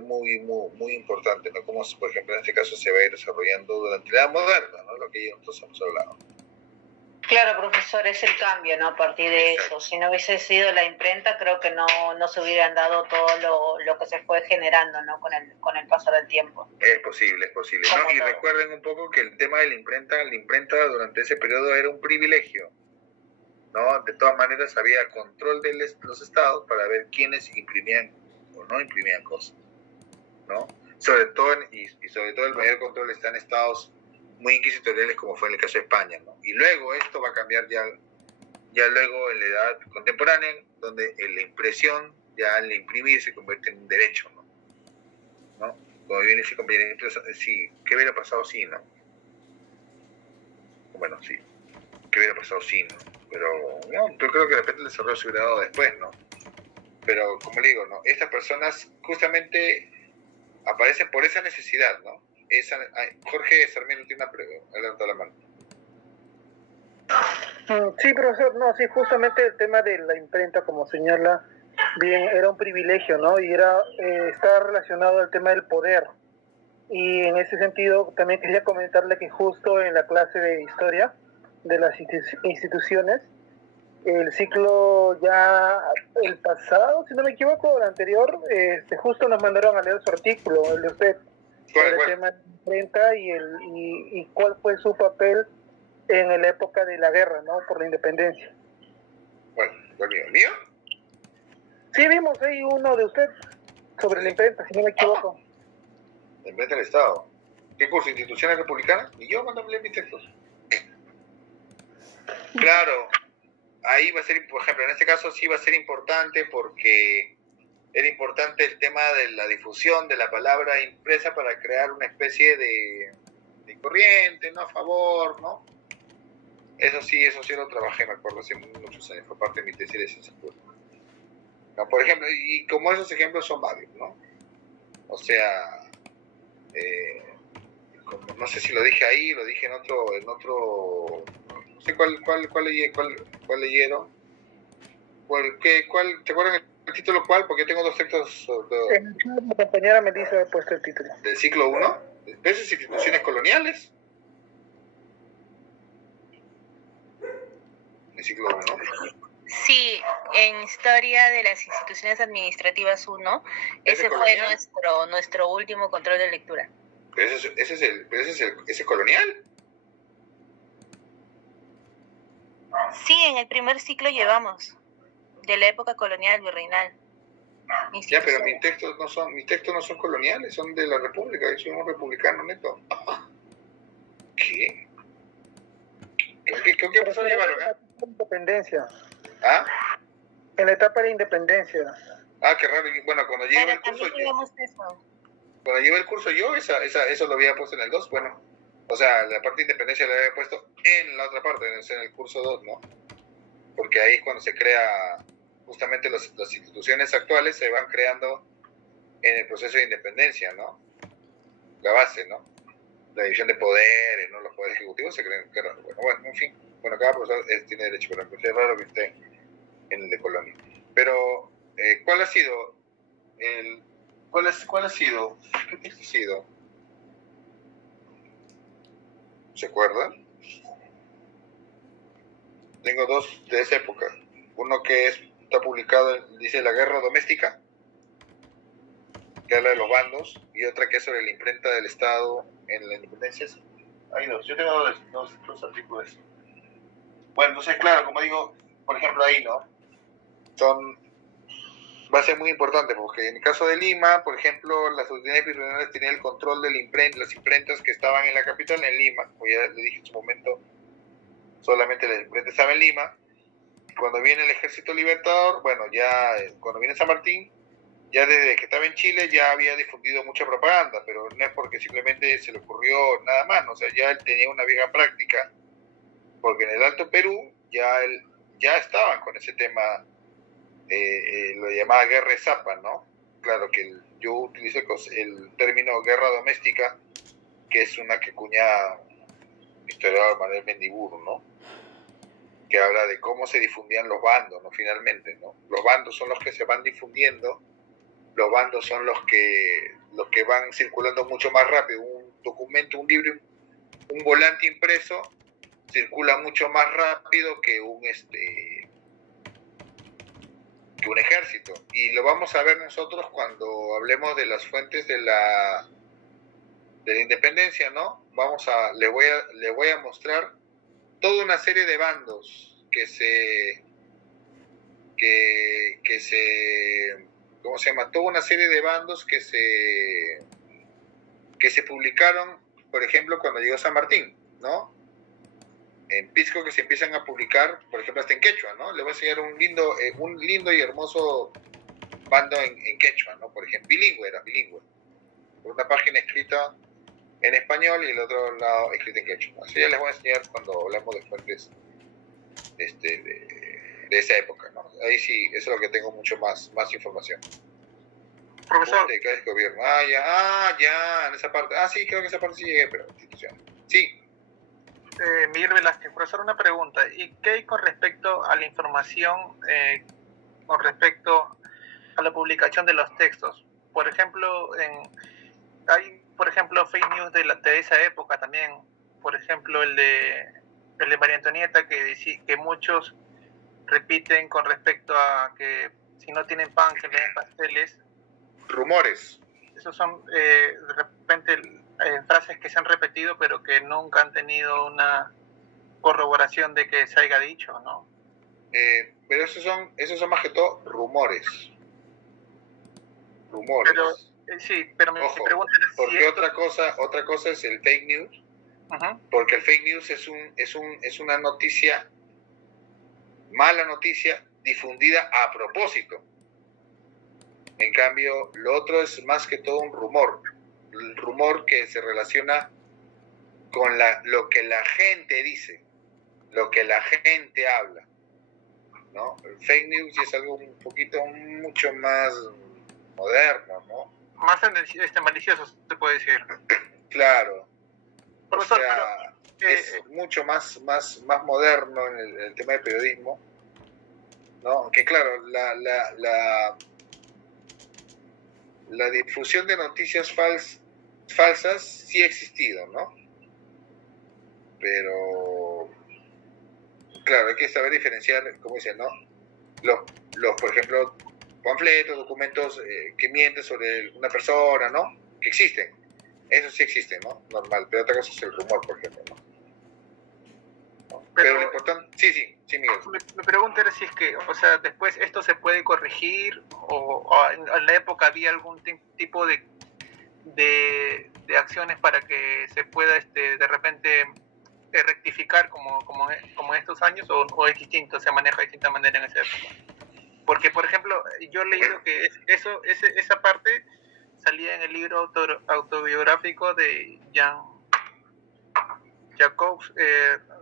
muy importante, ¿no? Como, por ejemplo, en este caso se va a ir desarrollando durante la edad moderna, ¿no? Lo que nosotros hemos hablado. Claro, profesor, es el cambio, ¿no? A partir de Exacto. eso. Si no hubiese sido la imprenta, creo que no se hubieran dado todo lo que se fue generando, ¿no? Con el paso del tiempo. Es posible, ¿no? Y recuerden un poco que el tema de la imprenta durante ese periodo era un privilegio, ¿no? De todas maneras había control de los estados para ver quiénes imprimían o no imprimían cosas, ¿no? Sobre todo el mayor control está en estados muy inquisitoriales como fue en el caso de España, ¿no? Y luego esto va a cambiar ya luego en la edad contemporánea, donde la impresión, ya al imprimir se convierte en un derecho, ¿no? Como viene ese conveniente, sí, ¿qué hubiera pasado si, no? Bueno, sí, ¿qué hubiera pasado si, no? Pero no, yo creo que de repente el desarrollo se hubiera dado después, ¿no? Pero como le digo, ¿no? Estas personas justamente aparecen por esa necesidad, ¿no? Jorge Sarmiento tiene una pregunta, levantó la mano. Sí, profesor, no, sí, justamente el tema de la imprenta, como señala bien, era un privilegio, ¿no? Y está relacionado al tema del poder. Y en ese sentido también quería comentarle que justo en la clase de historia de las instituciones, el ciclo ya, el pasado, si no me equivoco, el anterior, justo nos mandaron a leer su artículo, el de usted, sobre el tema de la imprenta y cuál fue su papel en la época de la guerra, ¿no? Por la independencia. Bueno, ¿el mío? Sí, vimos ahí uno de usted sobre la imprenta, si no me equivoco. La imprenta del Estado. ¿Qué curso? ¿Instituciones republicanas? Y yo mandé mis textos. Claro, ahí va a ser, por ejemplo, en este caso sí va a ser importante porque era importante el tema de la difusión de la palabra impresa para crear una especie de corriente, ¿no? A favor, ¿no? Eso sí lo trabajé, me acuerdo, hace muchos años, fue parte de mi tesis de licenciatura. ¿No? Por ejemplo, y como esos ejemplos son varios, ¿no? O sea, no sé si lo dije ahí, lo dije en otro, no sé cuál leyeron. ¿Te acuerdan ¿El título cuál? Porque yo tengo dos textos Mi compañera Melissa ha puesto el título. del ciclo 1. ¿Esas instituciones coloniales? El ciclo 1. Sí, en Historia de las Instituciones Administrativas 1, ese fue nuestro último control de lectura. Pero ese es colonial. Sí, en el primer ciclo llevamos, de la época colonial virreinal. Ya, pero mis textos no son coloniales, son de la República. Yo soy un republicano neto. ¿Qué? ¿Qué pasó llevaron? Independencia. ¿Ah? En la etapa de independencia. Ah, qué raro. Bueno, cuando lleve el curso eso lo había puesto en el 2, bueno. O sea, la parte de independencia la había puesto en la otra parte, en el curso 2, ¿no? Porque ahí es cuando se crea, justamente las instituciones actuales se van creando en el proceso de independencia, ¿no? La base, ¿no? La división de poderes, ¿no? Los poderes ejecutivos se crean, bueno, en fin. Bueno, cada profesor tiene derecho, pero es raro que esté en el de Colonia. Pero, ¿cuál ha sido? ¿Qué texto ha sido? ¿Se acuerdan? Tengo dos de esa época. Uno que está publicado, dice La Guerra Doméstica, que habla de los bandos, y otra que es sobre la imprenta del Estado en la independencia. Hay dos. Yo tengo dos artículos. Bueno, entonces, claro, como digo, por ejemplo, ahí, ¿no? Va a ser muy importante, porque en el caso de Lima, por ejemplo, las autoridades virreinales tenían el control de las imprentas que estaban en la capital, en Lima. Como ya le dije en su momento, solamente la imprenta estaba en Lima. Cuando viene el Ejército Libertador, bueno, ya cuando viene San Martín, ya desde que estaba en Chile ya había difundido mucha propaganda, pero no es porque simplemente se le ocurrió nada más, ¿no? O sea, ya él tenía una vieja práctica, porque en el Alto Perú ya estaban con ese tema, lo llamaba guerra de Zapa, ¿no? Claro que yo utilizo el término guerra doméstica, que es una que cuña el historiador Manuel Mendiburu, ¿no? Que habla de cómo se difundían los bandos, ¿no? Finalmente, ¿no? Los bandos son los que se van difundiendo, los bandos son los que van circulando mucho más rápido. Un documento, un libro, un volante impreso circula mucho más rápido que un ejército, y lo vamos a ver nosotros cuando hablemos de las fuentes de la independencia, ¿no? Le voy a mostrar toda una serie de bandos que se ¿cómo se llama? Toda una serie de bandos que se publicaron, por ejemplo, cuando llegó San Martín, ¿no? En Pisco, que se empiezan a publicar, por ejemplo, hasta en quechua, ¿no? Le voy a enseñar un lindo y hermoso bando en quechua, ¿no? Por ejemplo, era bilingüe. Una página escrita en español y el otro lado escrita en quechua. Así ya les voy a enseñar cuando hablamos de fuentes de esa época, ¿no? Ahí sí, eso es lo que tengo mucho más información. Profesor. ¿Qué es gobierno? Ya, en esa parte. Sí, creo que esa parte sí llegué, pero institución. Sí. Miguel Velázquez, profesor, una pregunta. ¿Y qué hay con respecto a la información, con respecto a la publicación de los textos? Por ejemplo, hay fake news de esa época también. Por ejemplo, el de María Antonieta, que muchos repiten con respecto a que si no tienen pan, que le den pasteles. Rumores. Esos son, de repente, frases que se han repetido, pero que nunca han tenido una corroboración de que se haya dicho, ¿no? Pero esos son más que todo rumores. Pero, sí, pero mi pregunta es porque si otra cosa es el fake news. Uh-huh. Porque el fake news es una noticia, mala noticia, difundida a propósito. En cambio, lo otro es más que todo un rumor. El rumor que se relaciona con lo que la gente dice, lo que la gente habla, ¿no? El fake news es algo mucho más moderno, ¿no? Más malicioso, se puede decir. Claro. Profesor, es mucho más moderno en el tema del periodismo, ¿no? Aunque claro, la difusión de noticias falsas sí ha existido, ¿no? Pero, claro, hay que saber diferenciar, como dicen, ¿no? Por ejemplo, panfletos, documentos que mienten sobre una persona, ¿no? Que existen. Eso sí existe, ¿no? Normal. Pero otra cosa es el rumor, por ejemplo, ¿no? Pero lo importante... Sí, Miguel. Me pregunto era si es que, o sea, después esto se puede corregir o en la época había algún tipo de acciones para que se pueda de repente rectificar como en estos años o es distinto, se maneja de distinta manera en esa época. Porque, por ejemplo, yo he leído que esa parte salía en el libro autobiográfico de Jacques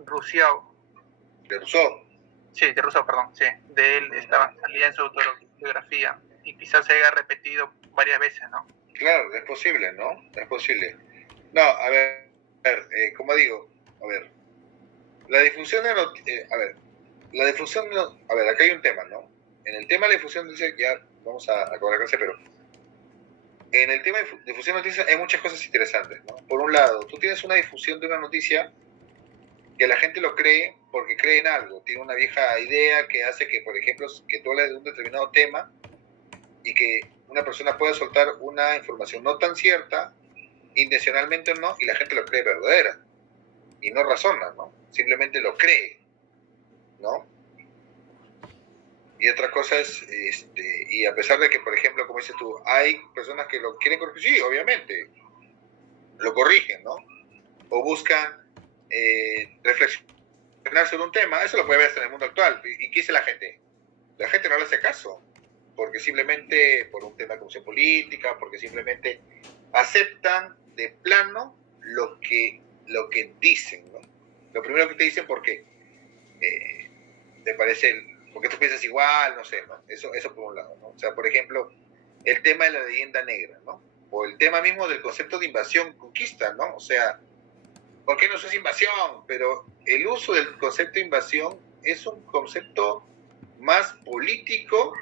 Rousseau. ¿De Rousseau? Sí, de Rousseau, perdón, sí. De él salía en su autobiografía y quizás se haya repetido varias veces, ¿no? Claro, es posible, ¿no? Es posible. No, a ver, como digo, a ver, la difusión de acá hay un tema, ¿no? En el tema de la difusión de noticias, ya vamos a acabar la clase, pero en el tema de difusión de noticias hay muchas cosas interesantes, ¿no? Por un lado, tú tienes una difusión de una noticia que la gente lo cree porque cree en algo, tiene una vieja idea que hace que, por ejemplo, que tú hables de un determinado tema y que una persona pueda soltar una información no tan cierta, intencionalmente o no, y la gente lo cree verdadera y no razona, ¿no? Simplemente lo cree, ¿no? Y otra cosa es, y a pesar de que, por ejemplo, como dices tú, hay personas que lo quieren corregir, sí, obviamente, lo corrigen, ¿no? O buscan reflexionar sobre un tema, eso lo puede ver hasta en el mundo actual. ¿Y qué dice la gente? La gente no le hace caso, porque simplemente, por un tema de corrupción política, porque simplemente aceptan de plano lo que dicen, ¿no? Lo primero que te dicen porque te parece... porque tú piensas igual, no sé, ¿no? Eso por un lado, ¿no? O sea, por ejemplo, el tema de la leyenda negra, ¿no? O el tema mismo del concepto de invasión-conquista, ¿no? O sea, ¿por qué no es invasión? Pero el uso del concepto de invasión es un concepto más político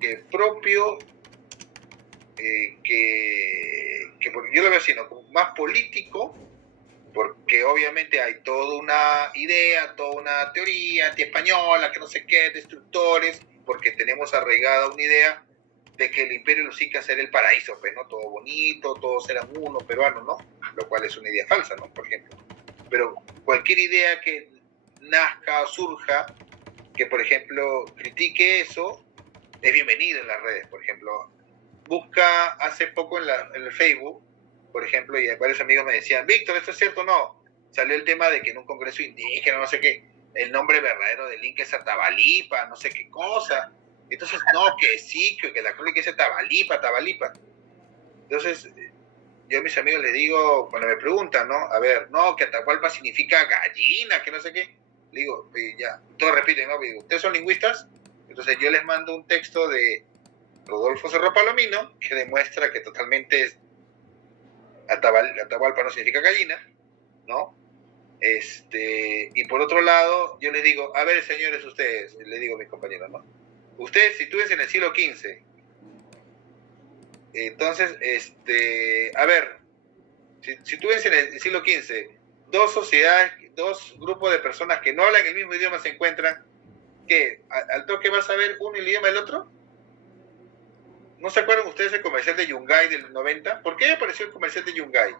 que propio, yo lo veo así, ¿no? Como más político, porque obviamente hay toda una idea, toda una teoría anti-española, que no sé qué, destructores, porque tenemos arraigada una idea de que el imperio de los incas era el paraíso, pues, ¿no? Todo bonito, todos eran uno, peruanos, ¿no? Lo cual es una idea falsa, ¿no? Por ejemplo. Pero cualquier idea que nazca o surja, que, por ejemplo, critique eso, es bienvenido en las redes, por ejemplo. Busca hace poco en el Facebook, por ejemplo, y varios amigos me decían, Víctor, ¿esto es cierto o no? Salió el tema de que en un congreso indígena, no sé qué, el nombre verdadero del Inca es Atabalipa, no sé qué cosa. Entonces, no, que sí, que la crónica es Atabalipa. Entonces, yo a mis amigos les digo, cuando me preguntan, ¿no? A ver, no, que Atahualpa significa gallina, que no sé qué. Le digo, ya, todos repiten, ¿no? Digo, ¿ustedes son lingüistas? Entonces yo les mando un texto de Rodolfo Cerro Palomino que demuestra que totalmente Atahualpa no significa gallina, ¿no? Y por otro lado, yo les digo, a ver, señores, ustedes, les digo a mis compañeros, ¿no? Ustedes situense en el siglo XV. Entonces, a ver, sitúense en el siglo XV, dos sociedades, dos grupos de personas que no hablan el mismo idioma se encuentran, ¿qué? ¿Al toque vas a ver uno el idioma del otro? ¿No se acuerdan ustedes del comercial de Yungay del 90? ¿Por qué apareció el comercial de Yungay?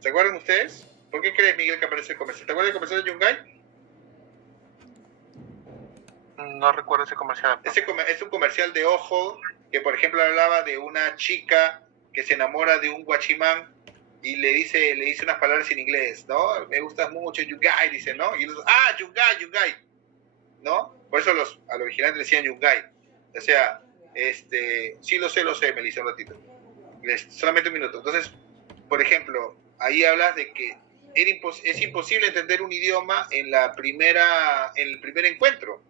¿Se acuerdan ustedes? ¿Por qué crees, Miguel, que aparece el comercial? ¿Te acuerdas del comercial de Yungay? No recuerdo ese comercial. Es un comercial de ojo que, por ejemplo, hablaba de una chica que se enamora de un guachimán y le dice unas palabras en inglés, ¿no? Me gusta mucho Yungay, dice, ¿no? Y los, Yungay, ¿no? Por eso a los vigilantes le decían Yungay. O sea, sí lo sé, Melissa, un ratito. Solamente un minuto. Entonces, por ejemplo, ahí hablas de que es imposible entender un idioma en el primer encuentro.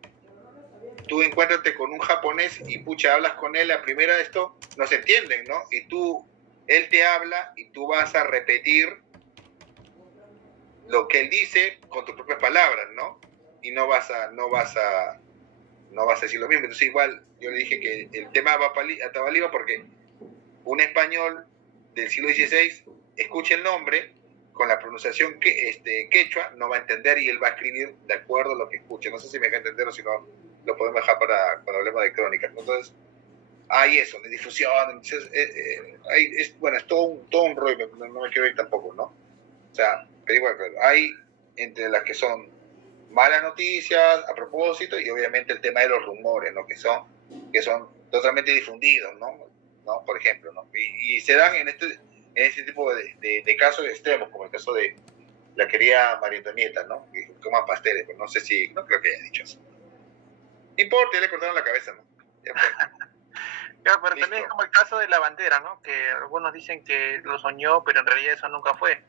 Tú encuéntrate con un japonés y pucha, hablas con él, la primera de esto, no se entienden, ¿no? Y él te habla y tú vas a repetir lo que él dice con tus propias palabras, ¿no? Y no vas a no vas a decir lo mismo. Entonces igual yo le dije que el tema va a Tabaliba porque un español del siglo XVI escucha el nombre con la pronunciación quechua, no va a entender y él va a escribir de acuerdo a lo que escuche. No sé si me deja entender o si no lo podemos dejar para cuando hablemos de crónicas. Entonces hay eso, de difusión. Entonces, es todo un rollo, no me quiero ir tampoco, ¿no? O sea, pero igual, hay entre las que son malas noticias a propósito y obviamente el tema de los rumores, ¿no? que son totalmente difundidos, ¿no? Por ejemplo, ¿no? Y se dan en este tipo de casos extremos, como el caso de la querida María Antonieta, ¿no? Que coman pasteles, pero no creo que haya dicho eso. No importa, ya le cortaron la cabeza, ¿no? Ya fue. Claro, pero también es como el caso de la bandera, ¿no? Que algunos dicen que lo soñó, pero en realidad eso nunca fue.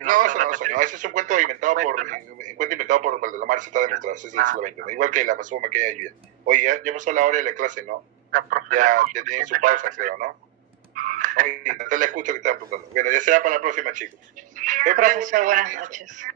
No, eso no lo soñó. Ese es un cuento inventado por Valdelomar, se está demostrado. Ese es el siglo XX, ¿no? Igual que la pasó Maquilla Lluvia. Oye, ya pasó la hora de la clase, ¿no? Ya tienen su pausa, creo, ¿no? Oye, Natalia, escucho que estaba preguntando. Bueno, ya será para la próxima, chicos. Profesor, buenas noches.